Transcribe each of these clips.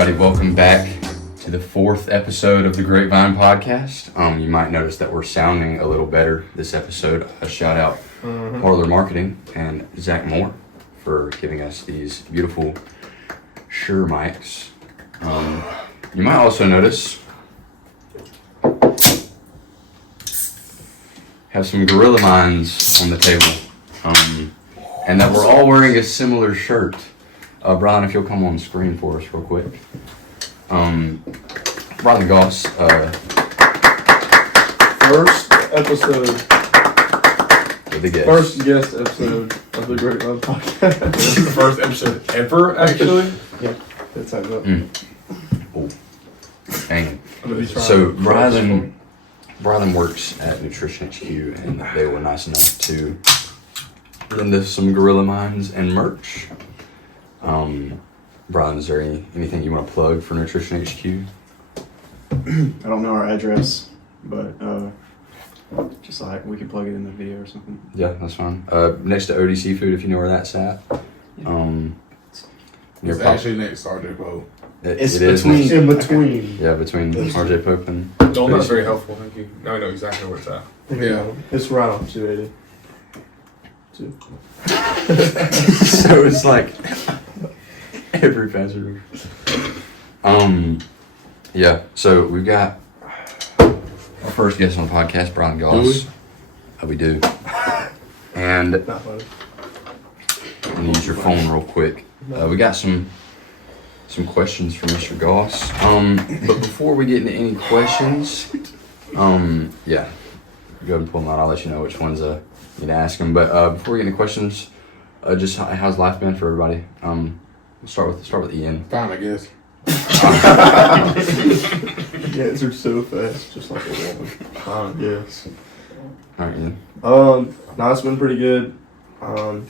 everybody, welcome back to the 4th episode of the Grapevine podcast. You might notice that we're sounding a little better this episode. A shout out Parlor Marketing and Zach Moore for giving us these beautiful Shure mics. You might also notice have some Gorilla Minds on the table, and that we're all wearing a similar shirt. Brylen, if you'll come on screen for us real quick. Brylen Goss. First episode. With the guest. First guest episode of the Grapevine podcast. This is the first episode ever, actually. Yeah, that's how it goes. Oh, dang it. So Brylen works at Nutrition HQ, and they were nice enough to lend us some Gorilla Minds and merch. Brylen, is there anything you want to plug for Nutrition HQ? I don't know our address, but just like we could plug it in the video or something. Yeah, that's fine. Next to OD Seafood, if you know where that's at. It's actually next to RJ Pope. It's it is between- next- In between. Yeah, between RJ Pope and... Don't, that's very helpful, thank you. Now I know exactly where it's at. Yeah. It's right on 280. So it's like every fast food. Yeah, so we've got our first guest on the podcast, Brylen Goss. We do. And Not funny. I'm gonna use your phone real quick. We got some questions from Mr. Goss. But before we get into any questions, yeah, go ahead and pull them out. I'll let you know which ones you need to ask them. But before we get into questions, just how's life been for everybody? We'll start with Ian. Fine, I guess. You answered so fast, just like a woman. Yes. All right, Ian. No, it's been pretty good. I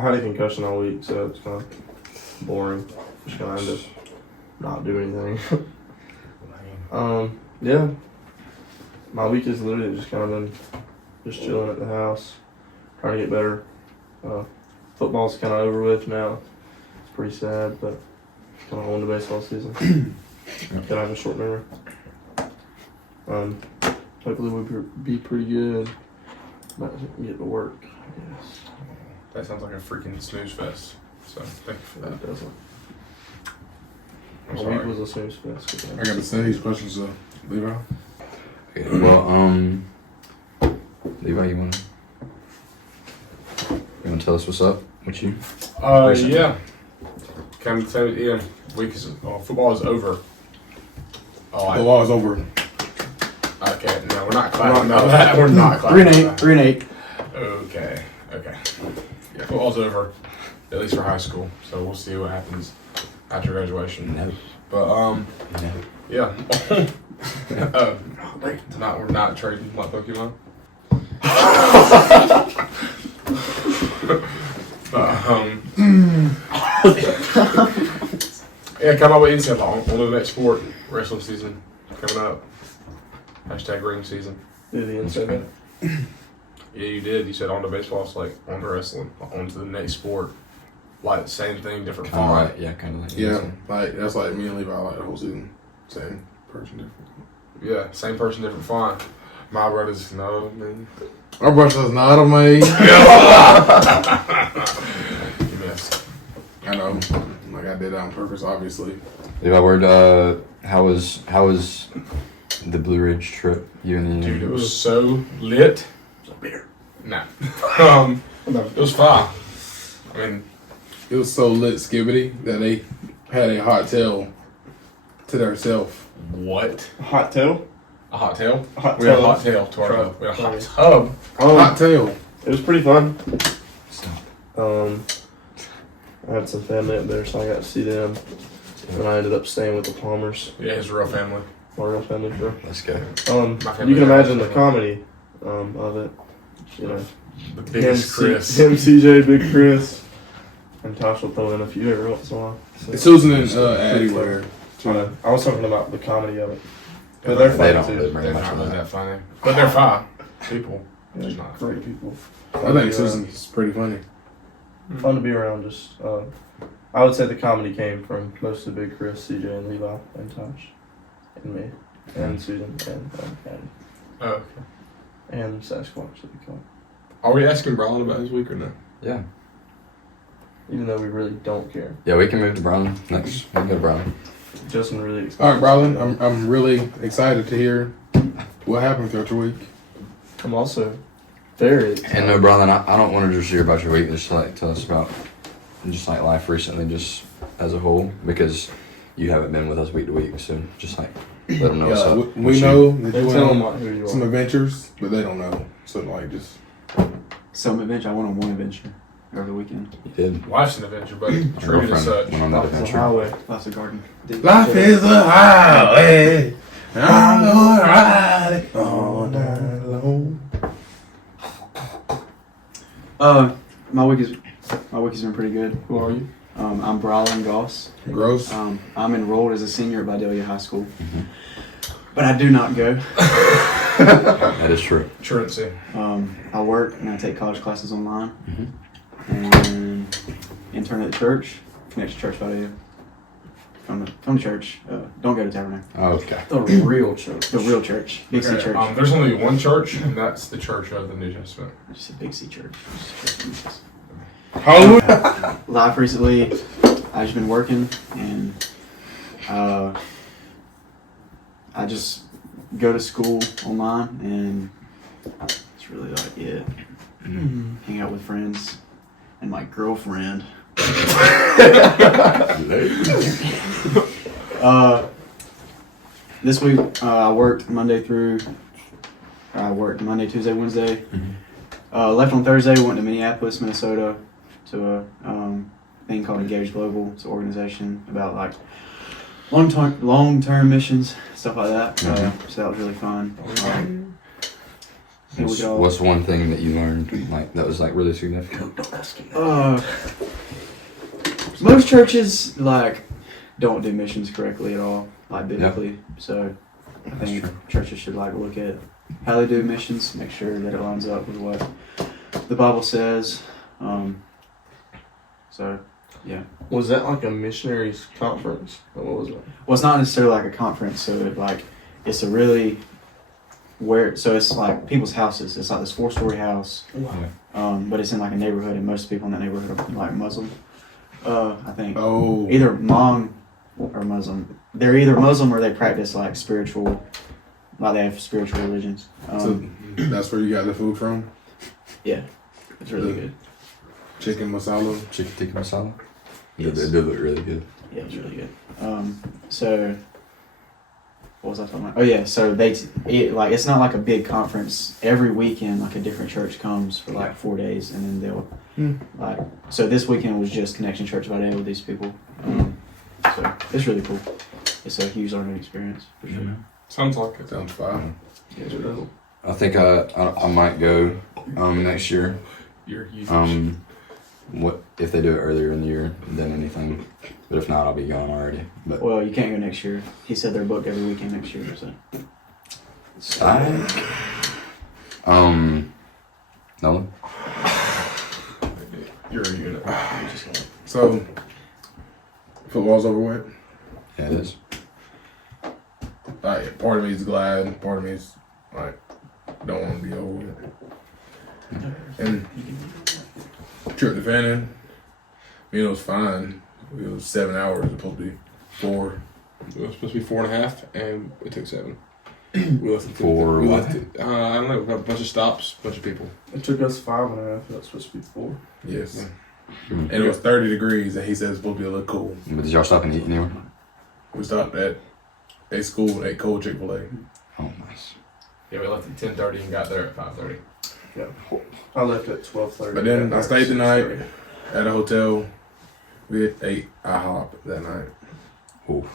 had a concussion all week, so it's kind of boring. Just kind of end up not doing anything. Yeah. My week is literally just kind of been just chilling at the house, trying to get better. Football's kind of over with now. It's pretty sad, but kind of on to baseball season. Then I have a short memory. Hopefully we'll be pretty good. About to get to work, I guess. That sounds like a freaking snooze fest. So thank you for that. It doesn't. I'm My week sorry. was a snooze fest. I got to send these questions to Levi. Okay, well, Levi, you wanna tell us what's up with you? Yeah. Kind of the same. Yeah. Football is over. Football is over. Okay. No, we're not clapping about that. We're not clapping. 3-8. Okay. Yeah, football's over, at least for high school. So we'll see what happens after graduation. No. But No. yeah. We're not trading my Pokemon. Yeah, come up with insight on the next sport. Wrestling season coming up. Hashtag ring season. Did the inside that? Yeah, you did. You said on to baseball. It's like on to wrestling. On to the next sport. Like same thing, different Kind of font. right, yeah, kind of like Yeah, like that's like me and Levi like the whole season. Same person, different. Yeah, same person, different font. My brothers, no, man. Our brothers, not a me. You missed. I know. Like I did that on purpose, obviously. Levi, how was the Blue Ridge trip? You and Ian? Dude, it was so lit. Beer. Nah. It was fun. I mean, it was so lit, Skibbity, that they had a hot tail to themselves. What? A hot tail? A hot tail? A hot We had a tail. hot tail to our Truck. We had a hot tub. Oh. Hot tail. It was pretty fun. Stop. I had some family up there, so I got to see them. And I ended up staying with the Palmers. Yeah, his real family. My real family, sure. Let's go. My family You can got imagine the it. comedy of it. You know, The biggest Chris. him, CJ, Big Chris, and Tosh will throw in a few every once in a while. So, Susan and pretty Addie clear. were. I was talking about the comedy of it. But Yeah, they're They funny don't too. live very They're much not of really that. that funny. But they're fine. People. Yeah, Just not. great people. I think Susan's pretty funny. Fun to be around. Just I would say the comedy came from most of the big Chris, CJ, and Levi, and Tosh, and me, and Susan, and Patty, Oh, okay. and Sasquatch that we call. Are we asking Brylen about his week or no? Yeah. Even though we really don't care. Yeah, we can move to Brylen next. We can go to Brylen. Justin really excited. All right, Brylen, I'm really excited to hear what happened throughout your week. I'm also very excited. And no, Brylen, I don't want to just hear about your week. Just like tell us about just like life recently, just as a whole, because you haven't been with us week to week. So just like let them know what's up. We know that They you tell went them on who you some are. adventures, but they don't know. So like just Some adventure. I went on one adventure over the weekend. You did. life's an adventure, buddy. My Treat it as girlfriend such. went on that Off the adventure. highway. Lots of garden. Life is a highway. I'm gonna ride it all night long. My week has been pretty good. Who are you? I'm Brylen Goss. Gross. I'm enrolled as a senior at Vidalia High School, but I do not go. That is true. Truancy. I work and I take college classes online, Mhm. and intern at the church. Connection Church Vidalia. Come to church. Don't go to Tabernacle. Okay. The real church. The real church. Big C Okay, Church. there's only one church, and that's the Church of the New Testament. Just a Big C Church. Just Church of Jesus. Hallelujah. Life recently, I've just been working, and I just go to school online, and it's really like it. Hang out with friends and my girlfriend. This week I worked Monday, Tuesday, Wednesday. Left on Thursday, went to Minneapolis, Minnesota, to a thing called Engage Global. It's an organization about like long-term missions, stuff like that. So that was really fun. What's one thing that you learned like that was like really significant? Most churches like don't do missions correctly at all, like biblically. So I think true. churches should like look at how they do missions, make sure that it lines up with what the Bible says. So yeah. Was that like a missionaries conference? Or what was it? Well, it's not necessarily like a conference, so it's a really so it's like people's houses. It's like this 4-story house, but it's in like a neighborhood, and most people in that neighborhood are like Muslim. I think Oh. either Hmong or Muslim. They're either Muslim or they practice like spiritual, like they have spiritual religions. So that's where you got the food from? Yeah, it's really good. Chicken masala. Chicken tikka masala. Yeah, Yes. they did look really good. Yeah, it's really good. So what was I talking about? Oh yeah, so it's not like a big conference. Every weekend, like a different church comes for like 4 days, and then they'll so this weekend was just Connection Church Vidalia with these people. So it's really cool. It's a huge learning experience for sure. Sounds like it. Sounds fine. Yeah, it's really cool. I think I might go next year. You're huge. What if they do it earlier in the year than anything? But if not, I'll be going already. But Well, you can't go next year. He said they're booked every weekend next year. So Nolan. You're a unit. So, football's over with. Yeah, it is. Like, part of me is glad, part of me is like, don't want to be over with it. And trip to Fannin, it was fine. It was 7 hours. It was supposed to be 4. It was supposed to be 4.5, and it took 7. We left it. For we what? left it. I don't know. We got a bunch of stops, bunch of people. It took us 5.5. That's supposed to be 4. Yes. Mm. And it was 30 degrees, and he said it's supposed to be a little cool. But did y'all stop and eat anywhere? We stopped at a school and ate cold Chick-fil-A. Oh, nice. Yeah, we left at 10:30 and got there at 5:30. Yeah. I left at 12:30. But then I stayed the night at a hotel. We ate IHOP that night. Ooh.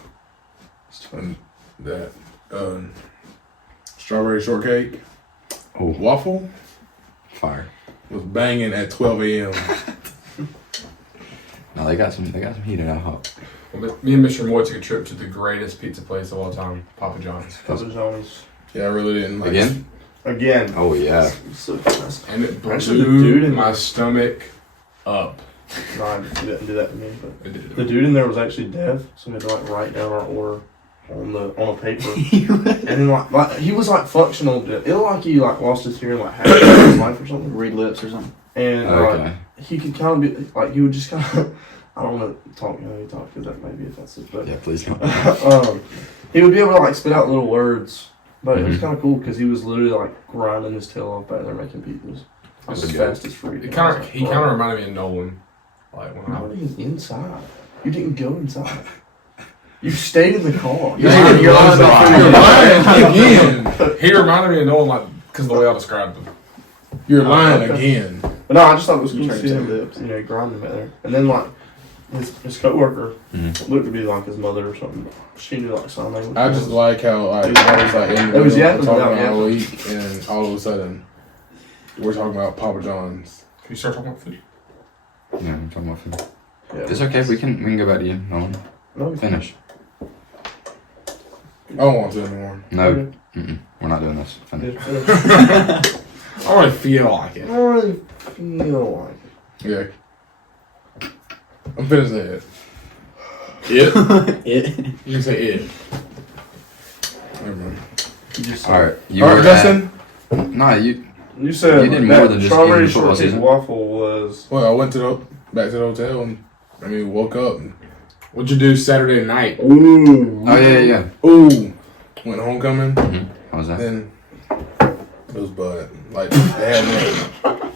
And that strawberry shortcake Oh, waffle fire. was banging at 12 a.m. No, they got some heat in IHOP. Well, me and Mr. Moy took a trip to the greatest pizza place of all time, Papa John's. Papa Johnny's. Yeah, I really didn't like Again? Again. Oh yeah. So fast. And it Actually, the dude blew in my the- stomach up. No, he didn't do that to me. But I did. the dude in there was actually deaf, so we had to like write down our order on a paper. And then like he was like functional. It looked like he like lost his hearing like half his life or something. Read lips or something. And Okay. he could kind of be like he would just kind of. I don't want to talk. He talk because that may be offensive, but Yeah, please don't. he would be able to like spit out little words. But it was Mhm. kind of cool because he was literally like grinding his tail off back there making pizzas. That's As good. fast as free. He kind of reminded me of Nolan. Like when I Not even inside. You didn't go inside. You stayed in the car. You're lying. lying again. He reminded me of Nolan, like, because of the way I described him. You're lying again. But no, I just thought it was You cool to turned see to him, lips. grinding back there. And then like his coworker Mhm. looked to be like his mother or something. She knew like sign language. I just like how like I was like in the It was middle yapping talking without about all yapping. week, and all of a sudden we're talking about Papa John's. Can you start talking about food? Yeah, I'm talking about food. Yeah. It's okay. We can go back to you. Nolan. No, Finish. I don't want to anymore. No. okay. We're not doing this. Finish. Yeah, finish. I already feel like I it. don't really feel like it. Yeah. I'm finished that. It? It. You can say it. Never mind. You just All right. You All were right, at, Justin. You Nah, said You did like, more that than just strawberry eating football shortcake season. waffle was. Well, I went back to the hotel and woke up. And, what'd you do Saturday night? Ooh. Oh yeah. Ooh. Went homecoming. How was that? Then it was bad. Like they had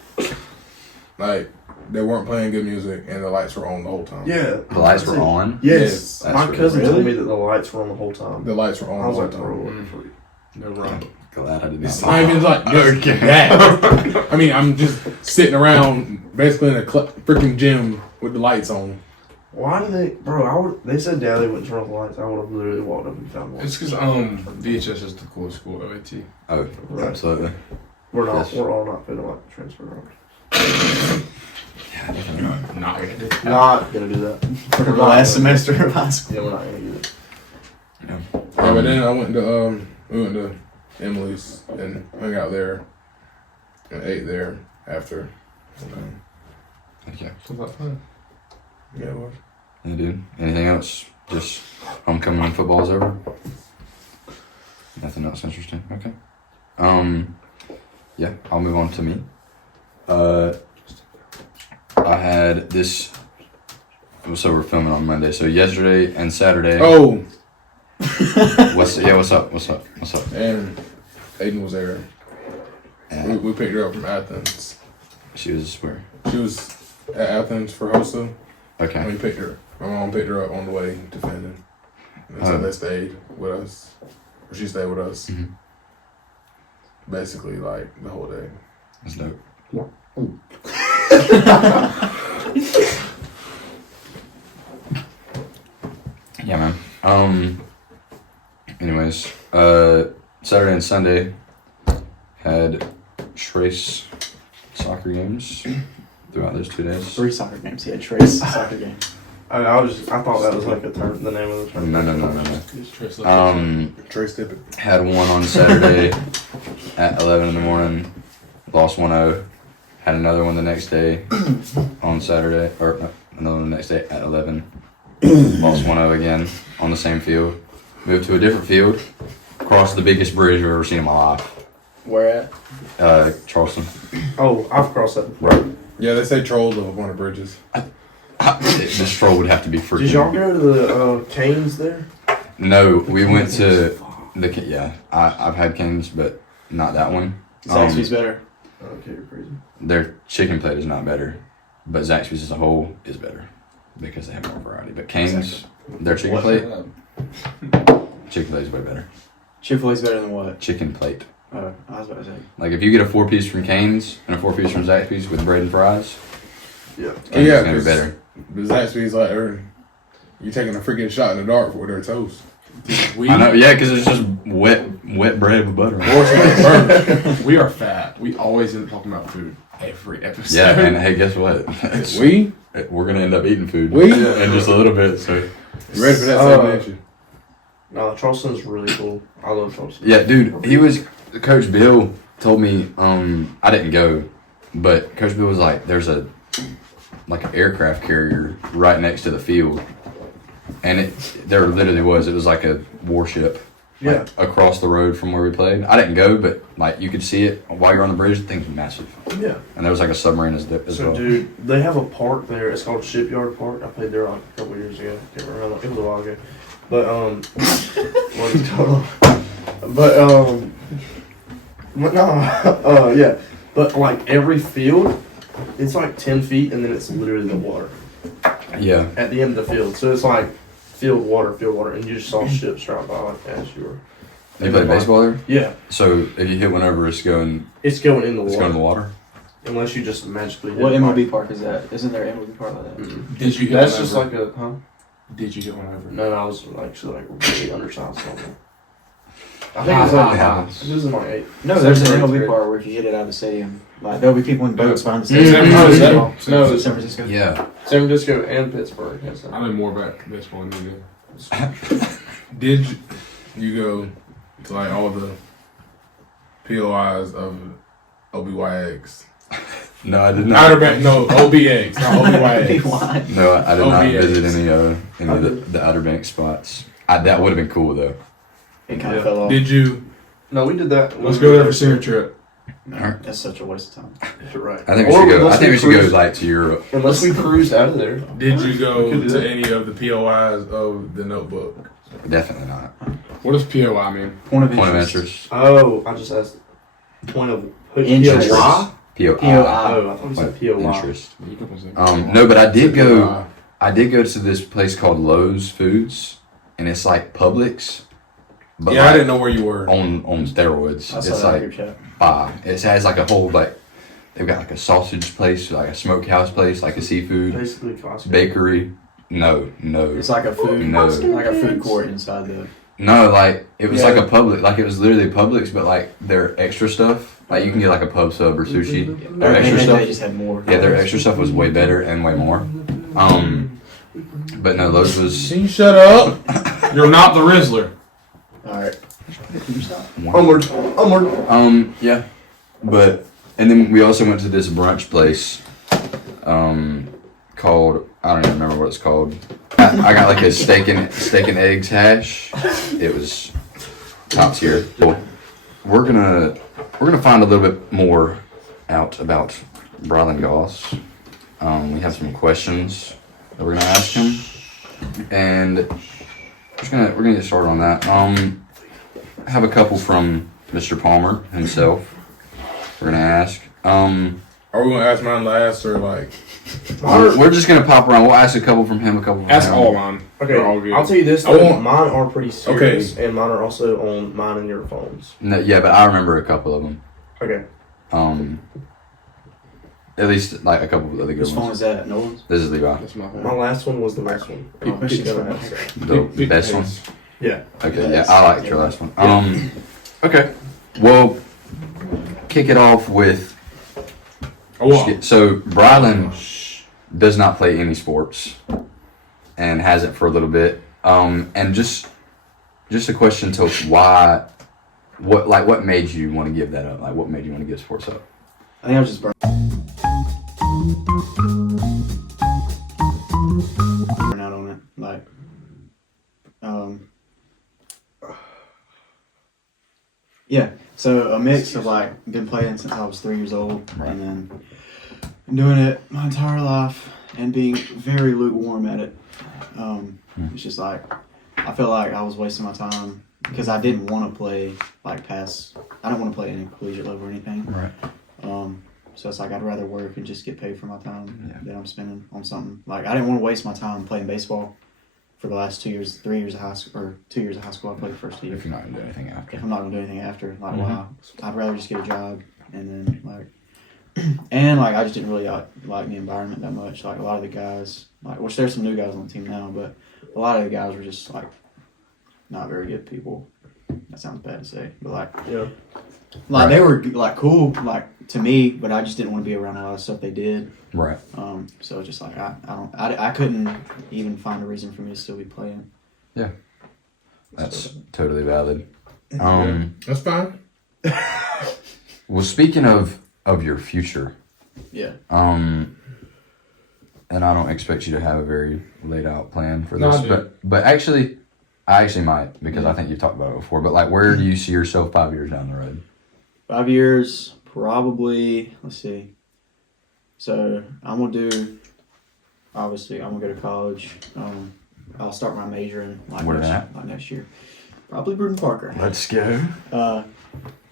like they weren't playing good music and the lights were on the whole time. Yeah. The lights were on. Yes. That's My really- cousin told Really? me that the lights were on the whole time. The lights were on I the was whole like, time. bro, what the freak? No right. Glad I did It's not. not even like Okay. that. I mean, I'm just sitting around basically in a freaking gym with the lights on. Why do they, bro? They said Daddy wouldn't turn off the lights. I would have literally walked up and found one. It's because VHS is the coolest school at OAT. Oh, Right. absolutely. We're not. Yes. We're all not fit to like transfer around. Yeah, definitely not. Not gonna do. Not gonna do that. For the last semester of high school. Yeah, we're not gonna do it. Yeah, but then I went to we went to Emily's and hung out there and ate there after. Okay. So that fun. Yeah, it was. Yeah, dude. Anything else? Just homecoming when football's over? Nothing else interesting? Okay. Yeah, I'll move on to me. I had this. So we're filming on Monday. So yesterday and Saturday. Oh, What's up? and Aiden was there. And We picked her up from Athens. she was where? She was at Athens for HOSA. Okay. And we picked her. My mom picked her up on the way to Fendon. And so Oh. they stayed with us. Or she stayed with us. Mhm. Basically, like, the whole day. That's dope. Yeah, man. Anyways, Saturday and Sunday had Trace soccer games throughout those 2 days. 3 soccer games. He had Trace soccer games. I thought that was like a term. The name of the tournament. No. Trace Tippett. Had one on Saturday at 11 in the morning. Lost 1-0. Had another one the next day on Saturday, or no, another one the next day at 11. Lost 1-0 again on the same field. Moved to a different field. Crossed the biggest bridge I've ever seen in my life. Where at? Charleston. Oh, I've crossed that before. Yeah, they say trolls live up on the bridges. This troll would have to be freaking. Did y'all go to the Canes there? No, we went to I've had Canes, but not that one. Zaxby's better. Okay, you're crazy. Their chicken plate is not better, but Zaxby's as a whole is better because they have more variety. But Canes, their chicken plate is way better. Chick-fil-A's better than what? Chicken plate. Oh, I was about to say. Like if you get a 4-piece from Canes and a 4-piece from Zaxby's with bread and fries, Yeah. Canes is gonna be 'cause better. The Zaxby's like, you taking a freaking shot in the dark with their toast. I know, yeah, because it's just wet bread with butter. We are fat. We always end up talking about food every episode. Yeah, and hey, guess what? We're gonna end up eating food We? in just a little bit. So You ready for that segment, ain't you? No, Charleston's really cool. I love Charleston. yeah, dude, Coach Bill told me I didn't go, but Coach Bill was like, there's a like an aircraft carrier right next to the field, and there literally was. It was like a warship. Yeah. Like, across the road from where we played. I didn't go, but like you could see it while you're on the bridge. The thing's massive. Yeah. And there was like a submarine as So, well. dude, they have a park there. It's called Shipyard Park. I played there like a couple years ago. Can't remember. It was a while ago. But what is it called? But yeah. But like every field, it's like 10 feet, and then it's literally the water Yeah. at the end of the field. So it's like field water, and you just saw ships drive by like as you were. You played baseball there? Yeah. So if you hit one over, it's going It's going in the it's water. going in the water. Unless you just magically hit What it. MLB park is that? Isn't there an MLB park like that? Mm-mm. Did you hit That's one just over? like a, huh? Did you get one over? No, I was actually like really undersized. I think it was like, it was in like 8. No, there's an Seventh MLB grade. park where if you hit it out of the stadium, like there'll be people in boats behind the Mm. stadium. No, is that- No, no, it's San Francisco. Yeah. San Francisco and Pittsburgh has that. I know more about baseball than you do. Did you go to like all the POIs of OBYX? No, I did not. Outer Bank, no, OBX, not OBYX. Why? No, I did not OBX. visit any of the Outer Banks spots. That would have been cool though. It kind Yeah. of fell off. Did you? No, we did that. Let's go there for senior trip. That's such a waste of time. Right. I think we Or should go. I unless think we should go cruised- like to Europe. Unless we cruised out of there. Did you We go could do to that. any of the POIs of the Notebook? Definitely not. What does POI mean? Point of Point of interest. interest. Oh, I just asked. Point of Interest. POI? POI. POI. Oh, I thought you said POI. Interest. No, but I did go. I did go to this place called Lowe's Foods, and it's like Publix. But Yeah, like I didn't know where you were. on steroids. I saw It's that like group chat. it has like a whole like they've got like a sausage place, like a smokehouse place, like a seafood Basically Costco. bakery. No, It's like a food, No. like a food court inside the. no, like it was Yeah. like a Publix, like it was literally Publix, but like their extra stuff, like you can get like a pub sub or sushi. Their They, extra they stuff, just had more. yeah, their extra stuff was way better and way more. But no, Lowe's was Can you shut up? You're not the Rizzler. All right. Can you stop? Onward. Onward. Yeah, but and then we also went to this brunch place, called I don't even remember what it's called. I got like a steak and eggs hash. It was top tier. Well, we're gonna find a little bit more out about Brylen Goss. We have some questions that we're gonna ask him, and we're gonna get started on that. I have a couple from Mr. Palmer himself. We're gonna ask. Are we gonna ask mine last or like We're just gonna pop around. We'll ask a couple from him, a couple from ask him. all mine? Okay, They're all good. I'll tell you this. I Though, want- mine are pretty serious, and mine are also on mine and your phones. No, yeah, but I remember a couple of them. Okay. At least like a couple of the good Whose phone ones. is that? Nolan's? This is Levi. That's my My last one was the last one. Oh, I'm shit. gonna ask that. The best one. Yeah. Okay, yeah, Yes. I liked your last one. Okay. Well, kick it off with. So Brylen does not play any sports, and hasn't for a little bit. And just a question to why, what made you want to give that up? Like, what made you want to give sports up? I think I was just burnt out on it. Like, yeah. So a mix of like been playing since I was 3 years old, and then doing it my entire life, and being very lukewarm at it. It's just like I felt like I was wasting my time because I didn't want to play like past. I don't want to play any collegiate level or anything. Right. So it's like I'd rather work and just get paid for my time that I'm spending on something. Like I didn't want to waste my time playing baseball for the last 2 years, 3 years of high school, or 2 years of high school. I played the first 2 years. If you're not gonna do anything after. If I'm not gonna do anything after, like wow, I'd rather just get a job and then like, and like I just didn't really like the environment that much. Like a lot of the guys, like which there's some new guys on the team now, but a lot of the guys were just like not very good people. That sounds bad to say, but like Yeah. like they were like cool like to me, but I just didn't want to be around a lot of stuff they did. Right. So it's just like I couldn't even find a reason for me to still be playing. Yeah. That's totally valid. That's fine. Well, speaking of your future, Yeah. and I don't expect you to have a very laid out plan for No, this, I do. but actually, I actually might, because I think you've talked about it before. But like, where do you see yourself 5 years down the road? 5 years, probably. Let's see. So I'm gonna do. Obviously, I'm gonna go to college. I'll start my major in Where at? like next year. Probably Bruton Parker. Let's go.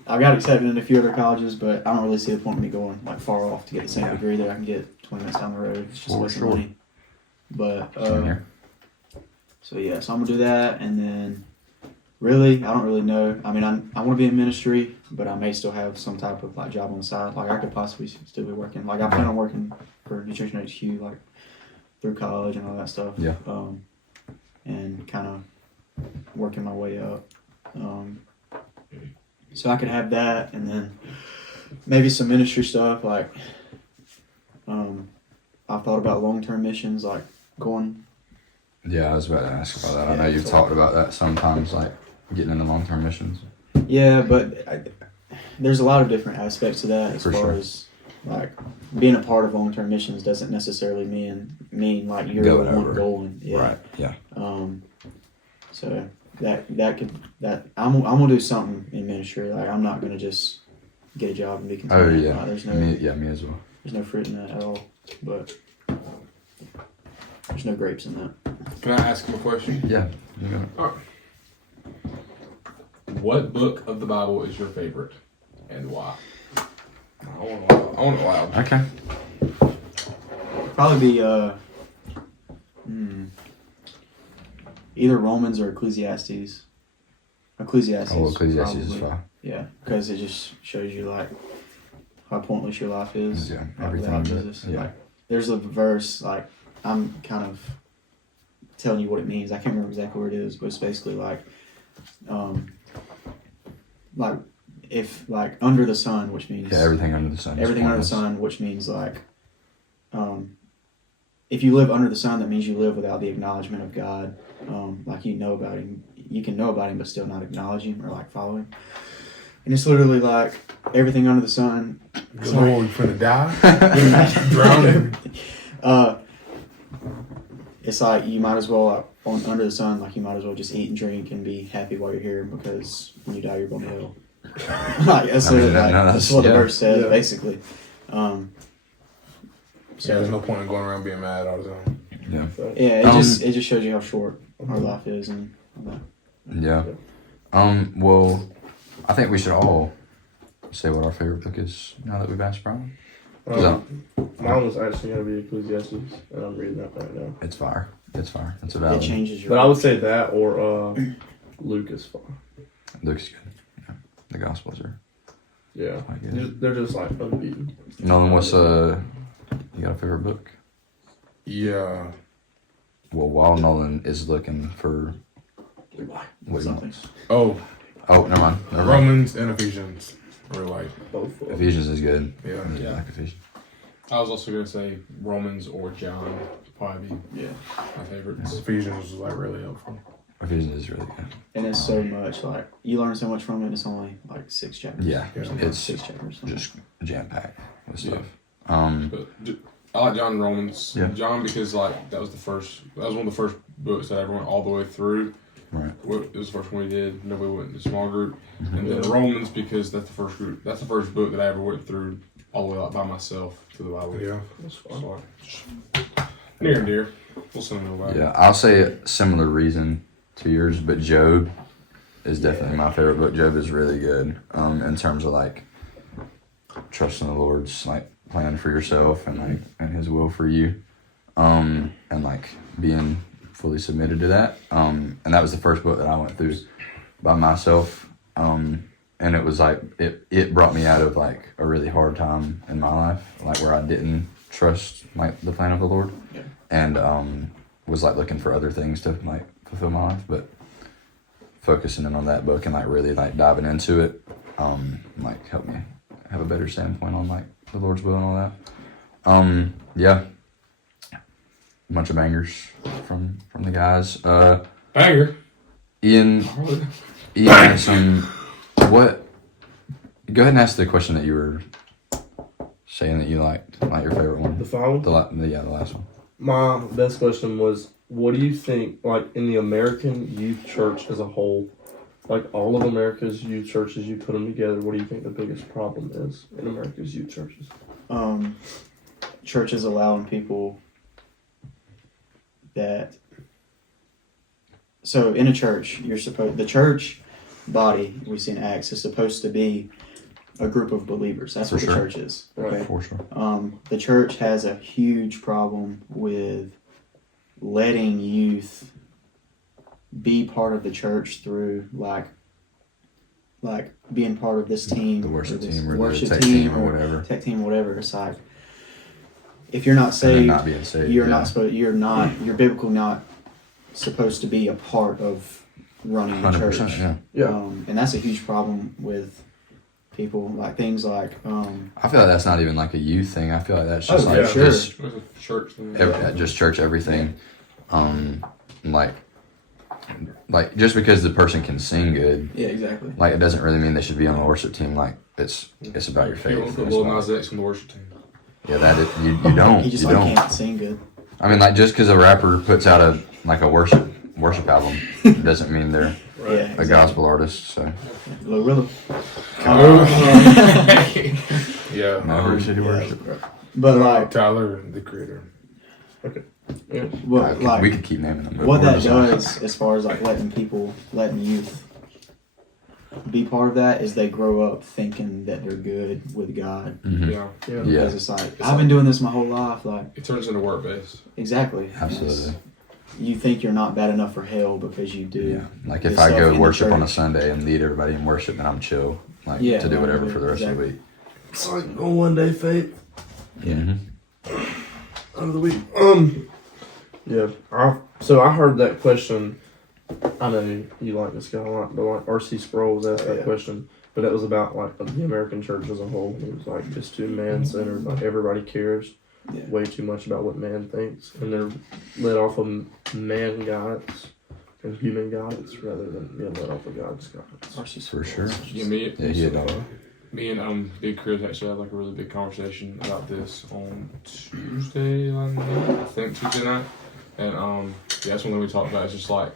I got accepted in a few other colleges, but I don't really see the point of me going like far off to get the same degree that I can get 20 minutes down the road. It's just For wasting sure. money. But Same here. so yeah, so I'm gonna do that, and then really, I don't really know. I mean, I want to be in ministry, but I may still have some type of like job on the side. Like I could possibly still be working. Like I plan on working for Nutrition HQ, like through college and all that stuff. Yeah. And kind of working my way up. So I could have that, and then maybe some ministry stuff. Like, I've thought about long-term missions, like going. Yeah, I was about to ask about that. I know Yeah, you've so- talked about that sometimes, like getting into long-term missions. Yeah, but there's a lot of different aspects to that as For far sure. as like being a part of long-term missions doesn't necessarily mean like you're Go the one over. going. Yeah. Right. Yeah. So that I'm gonna do something in ministry. Like I'm not gonna just get a job and be content. Oh yeah. Like, there's no Me as well. there's no fruit in that at all. But there's no grapes in that. Can I ask him a question? Yeah. You know. What book of the Bible is your favorite, and why? I want it loud. Okay. Probably be either Romans or Ecclesiastes. Ecclesiastes. Oh, Ecclesiastes is probably. fine. Yeah, because it just shows you like how pointless your life is. Yeah, like, everything without that- Jesus. yeah. Like, there's a verse like I'm kind of telling you what it means. I can't remember exactly where it is, but it's basically like if like under the sun, which means Yeah, everything under the sun. is everything under the pointless. sun, which means like if you live under the sun, that means you live without the acknowledgement of God. Like you know about him, you can know about him, but still not acknowledge him or like follow him. And it's literally like everything under the sun. Good Lord, you finna die? Drowning. It's like you might as well under the sun, like you might as well just eat and drink and be happy while you're here, because when you die, you're going to hell. Like, that's, I mean, what, like, no, that's what the yeah. verse says, Yeah. basically. Yeah, there's no point in going around being mad all the time. Yeah. Yeah, it just shows you how short our life is and all that. Yeah. Well, I think we should all say what our favorite book is now that we've asked Brylen. Mine was actually going to be Ecclesiastes, and I'm reading that right now. It's fire. It's fire. It's a It valid. changes your But I would say that or Luke is fine. Looks good. Yeah. The Gospels are Yeah. quite good. They're just like unbeaten. Nolan, what's you got a favorite book? Yeah. Well, while Nolan is looking for what he something. wants. Oh, Oh, never mind. Never mind. Romans and Ephesians. Real life. Both of them. Ephesians is good. Yeah. Yeah, I like Ephesians. I was also gonna say Romans or John, probably be Yeah. my favorites. Ephesians was like really helpful. Ephesians is really good. And it's so much, like, you learn so much from it, it's only like 6 chapters. Yeah, Yeah. it's 6 chapters. just jam packed with Yeah. stuff. But I like John and Romans. Yeah. John because like that was one of the first books that I ever went all the way through. Right. It was the first one we did. Then we went in a small group, and then Romans because that's the first group. That's the first book that I ever went through all the way like by myself to the Bible. Yeah. That's fine. So, just near and dear. We'll send it away. Yeah, I'll say a similar reason to yours, but Job is definitely my favorite book. Job is really good in terms of like trusting the Lord's like plan for yourself and like and His will for you, and like being fully submitted to that. And that was the first book that I went through by myself. And it was like it brought me out of like a really hard time in my life, like where I didn't trust like the plan of the Lord, Yeah. and was like looking for other things to like fulfill my life. But focusing in on that book and like really like diving into it, like helped me have a better standpoint on like the Lord's will and all that. Yeah, a bunch of bangers from the guys. Banger. Ian had some. What? Go ahead and ask the question that you were saying that you liked, like your favorite one. The final? The last one. my best question was, what do you think, like, in the American youth church as a whole, like all of America's youth churches, you put them together, what do you think the biggest problem is in America's youth churches? Churches allowing people that. So in a church, the church body we see in Acts is supposed to be a group of believers. That's For what sure. the church is. Okay. For sure. The church has a huge problem with letting youth be part of the church through like being part of this team, The worship this team or the worship tech team or whatever. tech team, whatever. It's like if you're not And then saved, not being saved. you're yeah. not supposed. You're biblically not supposed to be a part of running the church. 100%. Yeah. Yeah. And that's a huge problem with people, like things like I feel like that's not even like a youth thing. I feel like that's just Oh, like yeah. Sure. just It was a church thing. just church everything. Like just because the person can sing good, yeah, exactly. like it doesn't really mean they should be on the worship team. Like it's about your You faith. don't put It's Lil not- Nas X on the worship team. Yeah, that is, you don't. He just You like don't. can't sing good. I mean, like just because a rapper puts out a worship album doesn't mean they're Yeah, a gospel artist. So Glorilla. Yeah. never should you worship. But like, Tyler, the creator. Yeah. what we like could keep naming them. but what we're that just- does as far as like letting youth be part of that is they grow up thinking that they're good with God. Mhm. Yeah. Yeah. Yeah. Because it's like I've been doing this my whole life. Like It turns into work based. exactly. Absolutely. You think you're not bad enough for hell because you do. Yeah. Like if this I stuff go in the worship on a church. Sunday and lead everybody in worship, then I'm chill. Like Yeah, to do whatever right, for the rest of the exactly. week. It's like on one day faith Yeah. Mhm. out of the week. Yeah. So I heard that question. I know you like this guy a lot, but like R.C. Sproul was asked that Yeah. question, but it was about like the American church as a whole. It was like just too man centered. Like everybody cares Yeah. way too much about what man thinks, and they're led off of man guidance and human guidance rather than being led off of God's guidance. For sure. Yeah, me, Yeah, he had me and Big Chris actually had like a really big conversation about this on Tuesday night, I think Tuesday night, and yeah, that's one thing we talked about. It's just like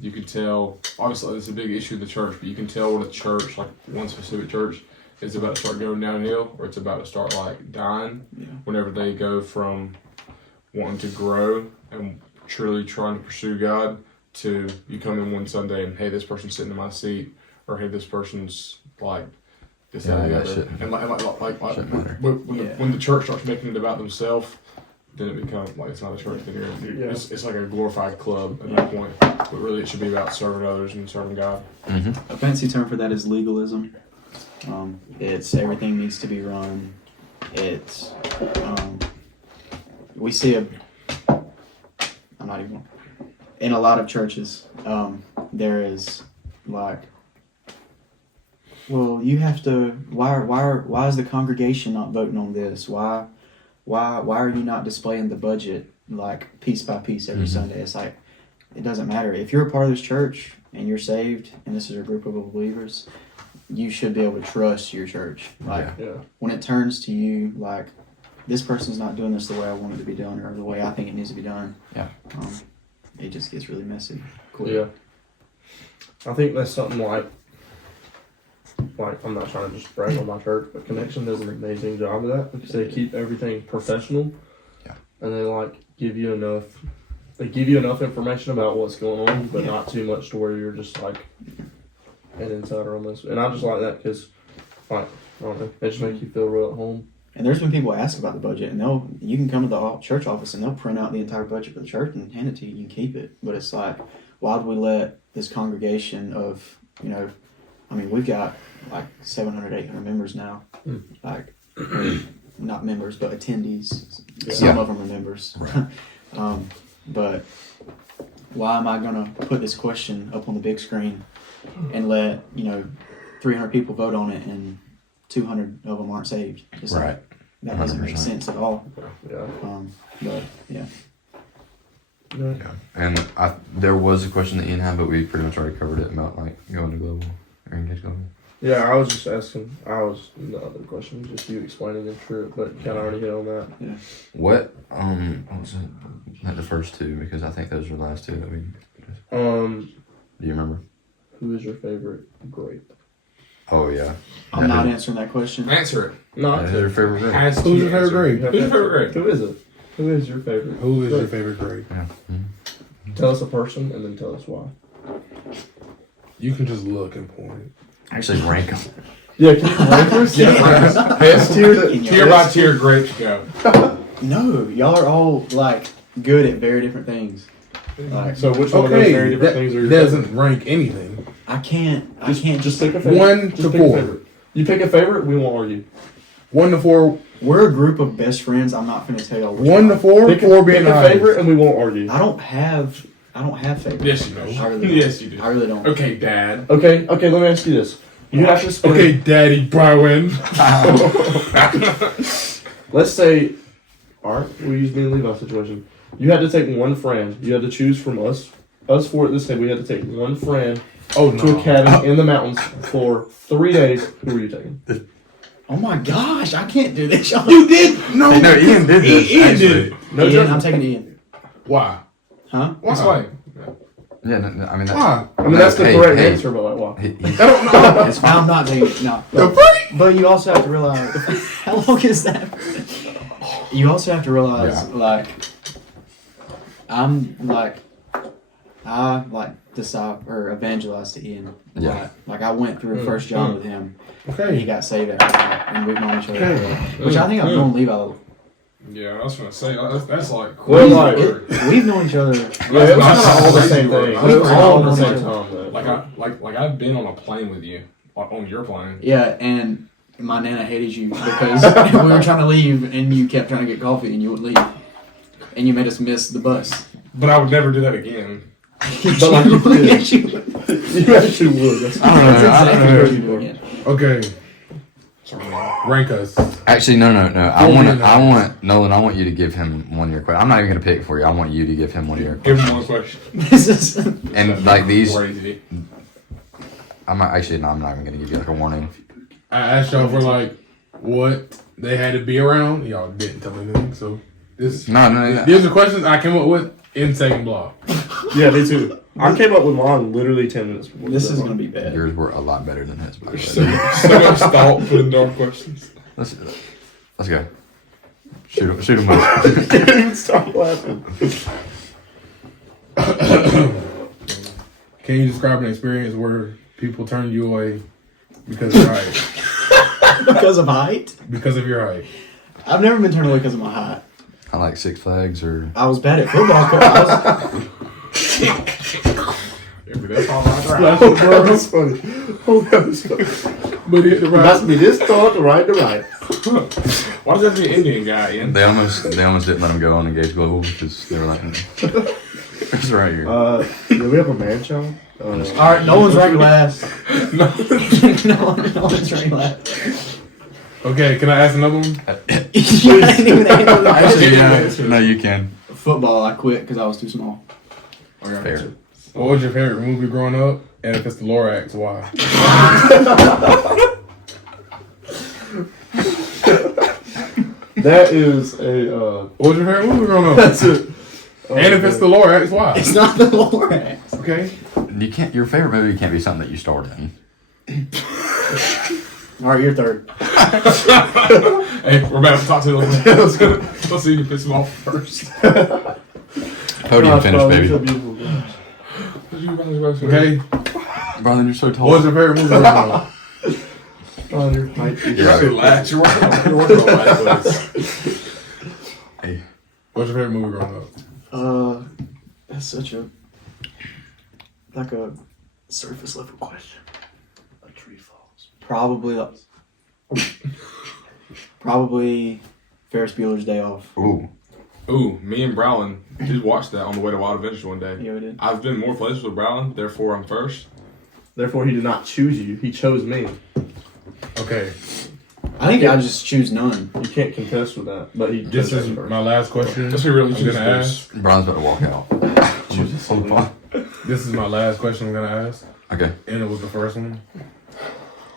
you could tell. Obviously, it's a big issue of the church, but you can tell when a church, like one specific church, is about to start going downhill, or it's about to start like dying. Yeah. Whenever they go from wanting to grow and truly trying to pursue God to you come in one Sunday and hey, this person's sitting in my seat, or hey, this person's like this Yeah, that, and the that other. shouldn't- And like shouldn't matter. when the church starts making it about themselves, then it becomes like it's not a church anymore. Yeah. It's like a glorified club at that point. But really, it should be about serving others and serving God. Mhm. A fancy term for that is legalism. It's everything needs to be run. It's we see I'm not even in a lot of churches. There is like, well, you have to. Why is the congregation not voting on this? Why are you not displaying the budget like piece by piece every Mhm. Sunday? It's like it doesn't matter if you're a part of this church and you're saved and this is a group of believers. You should be able to trust your church. Like Yeah. when it turns to you, like this person's not doing this the way I want it to be done or the way I think it needs to be done. Yeah. It just gets really messy. Quick. Yeah. I think that's something like I'm not trying to just brag on my church, but Connection does an amazing job of that because they keep everything professional. Yeah. And they like give you enough information about what's going on, but not too much to where you're just like an insider on this. And I just like that because like I don't know, it just makes you feel real at home. And there's been people ask about the budget, and you can come to the church office and they'll print out the entire budget for the church and hand it to you. You can keep it, but it's like, why do we let this congregation of we've got like 700, 800 members now, like not members but attendees. Some of them are members. Right. But why am I gonna put this question up on the big screen and let 300 people vote on it and 200 of them aren't saved? It's Right. like, that doesn't make 100%. sense at all. Yeah. But yeah. Yeah. Yeah. And there was a question that Ian had, but we pretty much already covered it about like going to global or engage global. Yeah, I was just asking. The other question was just you explaining the trip, but you kind of already hit on that. What was it? Not the first two, because I think those were the last two that we. Do you remember? Who is your favorite grape? Oh yeah. I'm not answering that question. Answer it. Not Who's your favorite grape? Has Who's to your favorite answer. grape? Who's your favorite grape? Who is it? Who is your favorite? Who is your grape? favorite grape? Yeah. Tell us a person and then tell us why. You can just look and point. Actually, rank them. Yeah, can you rank us? Yeah, best tier by tier grapes go. No, y'all are all like good at very different things. Like, So which one of those very different things are your doesn't favorite? rank anything. I can't Just pick a favorite. 1 Just to pick a 4. favorite. You pick a favorite, we won't argue. 1 to 4. We're a group of best friends. I'm not gonna tell y'all which 1 to 4. Pick 4 a being the favorite highest. and we won't argue. I don't have favorites. Yes, you do. I really don't. Yes, you do. I really don't. Okay, Dad. Okay, let me ask you this. You have to spend, Okay, Daddy Brylen. let's say, alright, we'll use me and Levi's situation. You had to take one friend. You had to choose from us four at this table. We had to take one friend Oh to a no. cabin in the mountains for 3 days. Who were you taking? Oh my gosh, I can't do this. Y'all. You did no. No, Ian did this. Ian actually. did. No Ian, judgment. I'm taking Ian. Why? Huh? Why? Explain. Yeah, no, I mean that's. Why? I mean, that's the correct hey. answer, but like, why? He's, I don't know. it's fine. I'm not taking it. No. But you also have to realize how long is that? You also have to realize Yeah. like I'm like I like decide or evangelize to Ian. Yeah. Like I went through a first job with him. And he Okay. got saved after that, and we've known each other. Okay. forever. Which I think I've known Levi. Yeah, I was gonna say that's like Well, crazy like- word. We've known each other. Yeah, it was kind of all the same thing. It was all at the same time, though. like I've been on a plane with you, on your plane. Yeah, and my nana hated you because we were trying to leave, and you kept trying to get coffee, and you wouldn't leave, and you made us miss the bus. But I would never do that again. But like you did. Yes, you would. You actually would. That's I don't know. That's I exactly don't know. what you do again. Okay. Rank us. Actually, no. I Don't want be Nolan. I want you to give him one of your questions. I'm not even gonna pick for you. I want you to give him one of your Give questions. him one question. This is And like these, Crazy. I'm not even gonna give you like a warning. I asked y'all for like what they had to be around. Y'all didn't tell me anything. So this. No. These are questions I came up with in second block. Yeah, me too. I came up with mine literally 10 minutes before. this is gonna be bad. Yours were a lot better than his, by the So, way. so much thought put into our questions. Let's go. Shoot him up. Can't even stop laughing. Can you describe an experience where people turned you away because of your height? Because of height? Because of your height. I've never been turned away because of my height. I like Six Flags or I was bad at football. That's all right. Bro, that's funny. Oh, that was funny. But it, It must be this thought to right to right. Why does that be an Indian guy, Ian? they almost didn't let him go on Engage Global because they were like, it's right here. Do we have a man child? All right, no one's ranked last. no one's ranked last. okay, can I ask another one? You ain't even answered the Actually, question. yeah, no, you can. Football, I quit because I was too small. Fair. What was your favorite movie growing up? And if it's the Lorax, why? That is a. What was your favorite movie growing up? That's it. And if it's the Lorax, why? It's not the Lorax. Okay. You can't. Your favorite movie can't be something that you starred in. All right, you're third. Hey, we're about to talk to them. Let's see who pisses him off first. Podium finish, You're baby. so beautiful. Bro. Okay. Brian, you're so tall. What was your favorite movie growing up? Oh, your height is You're actually last. You're working on last place. Hey, What's your favorite movie growing up? That's such a surface level question. A tree falls. Probably Ferris Bueller's Day Off. ooh. Ooh, me and Brylen did watch that on the way to Wild Adventures one day. Yeah, we did. I've been more places with Brylen, therefore I'm first. Therefore, he did not choose you. He chose me. Okay. I think I just choose none. You can't contest with that. But he This chose is you first. my last question. Let's be real. I'm choose gonna first. ask. Brian's about to walk out. Jesus. This is my last question I'm gonna ask. Okay. And it was the first one.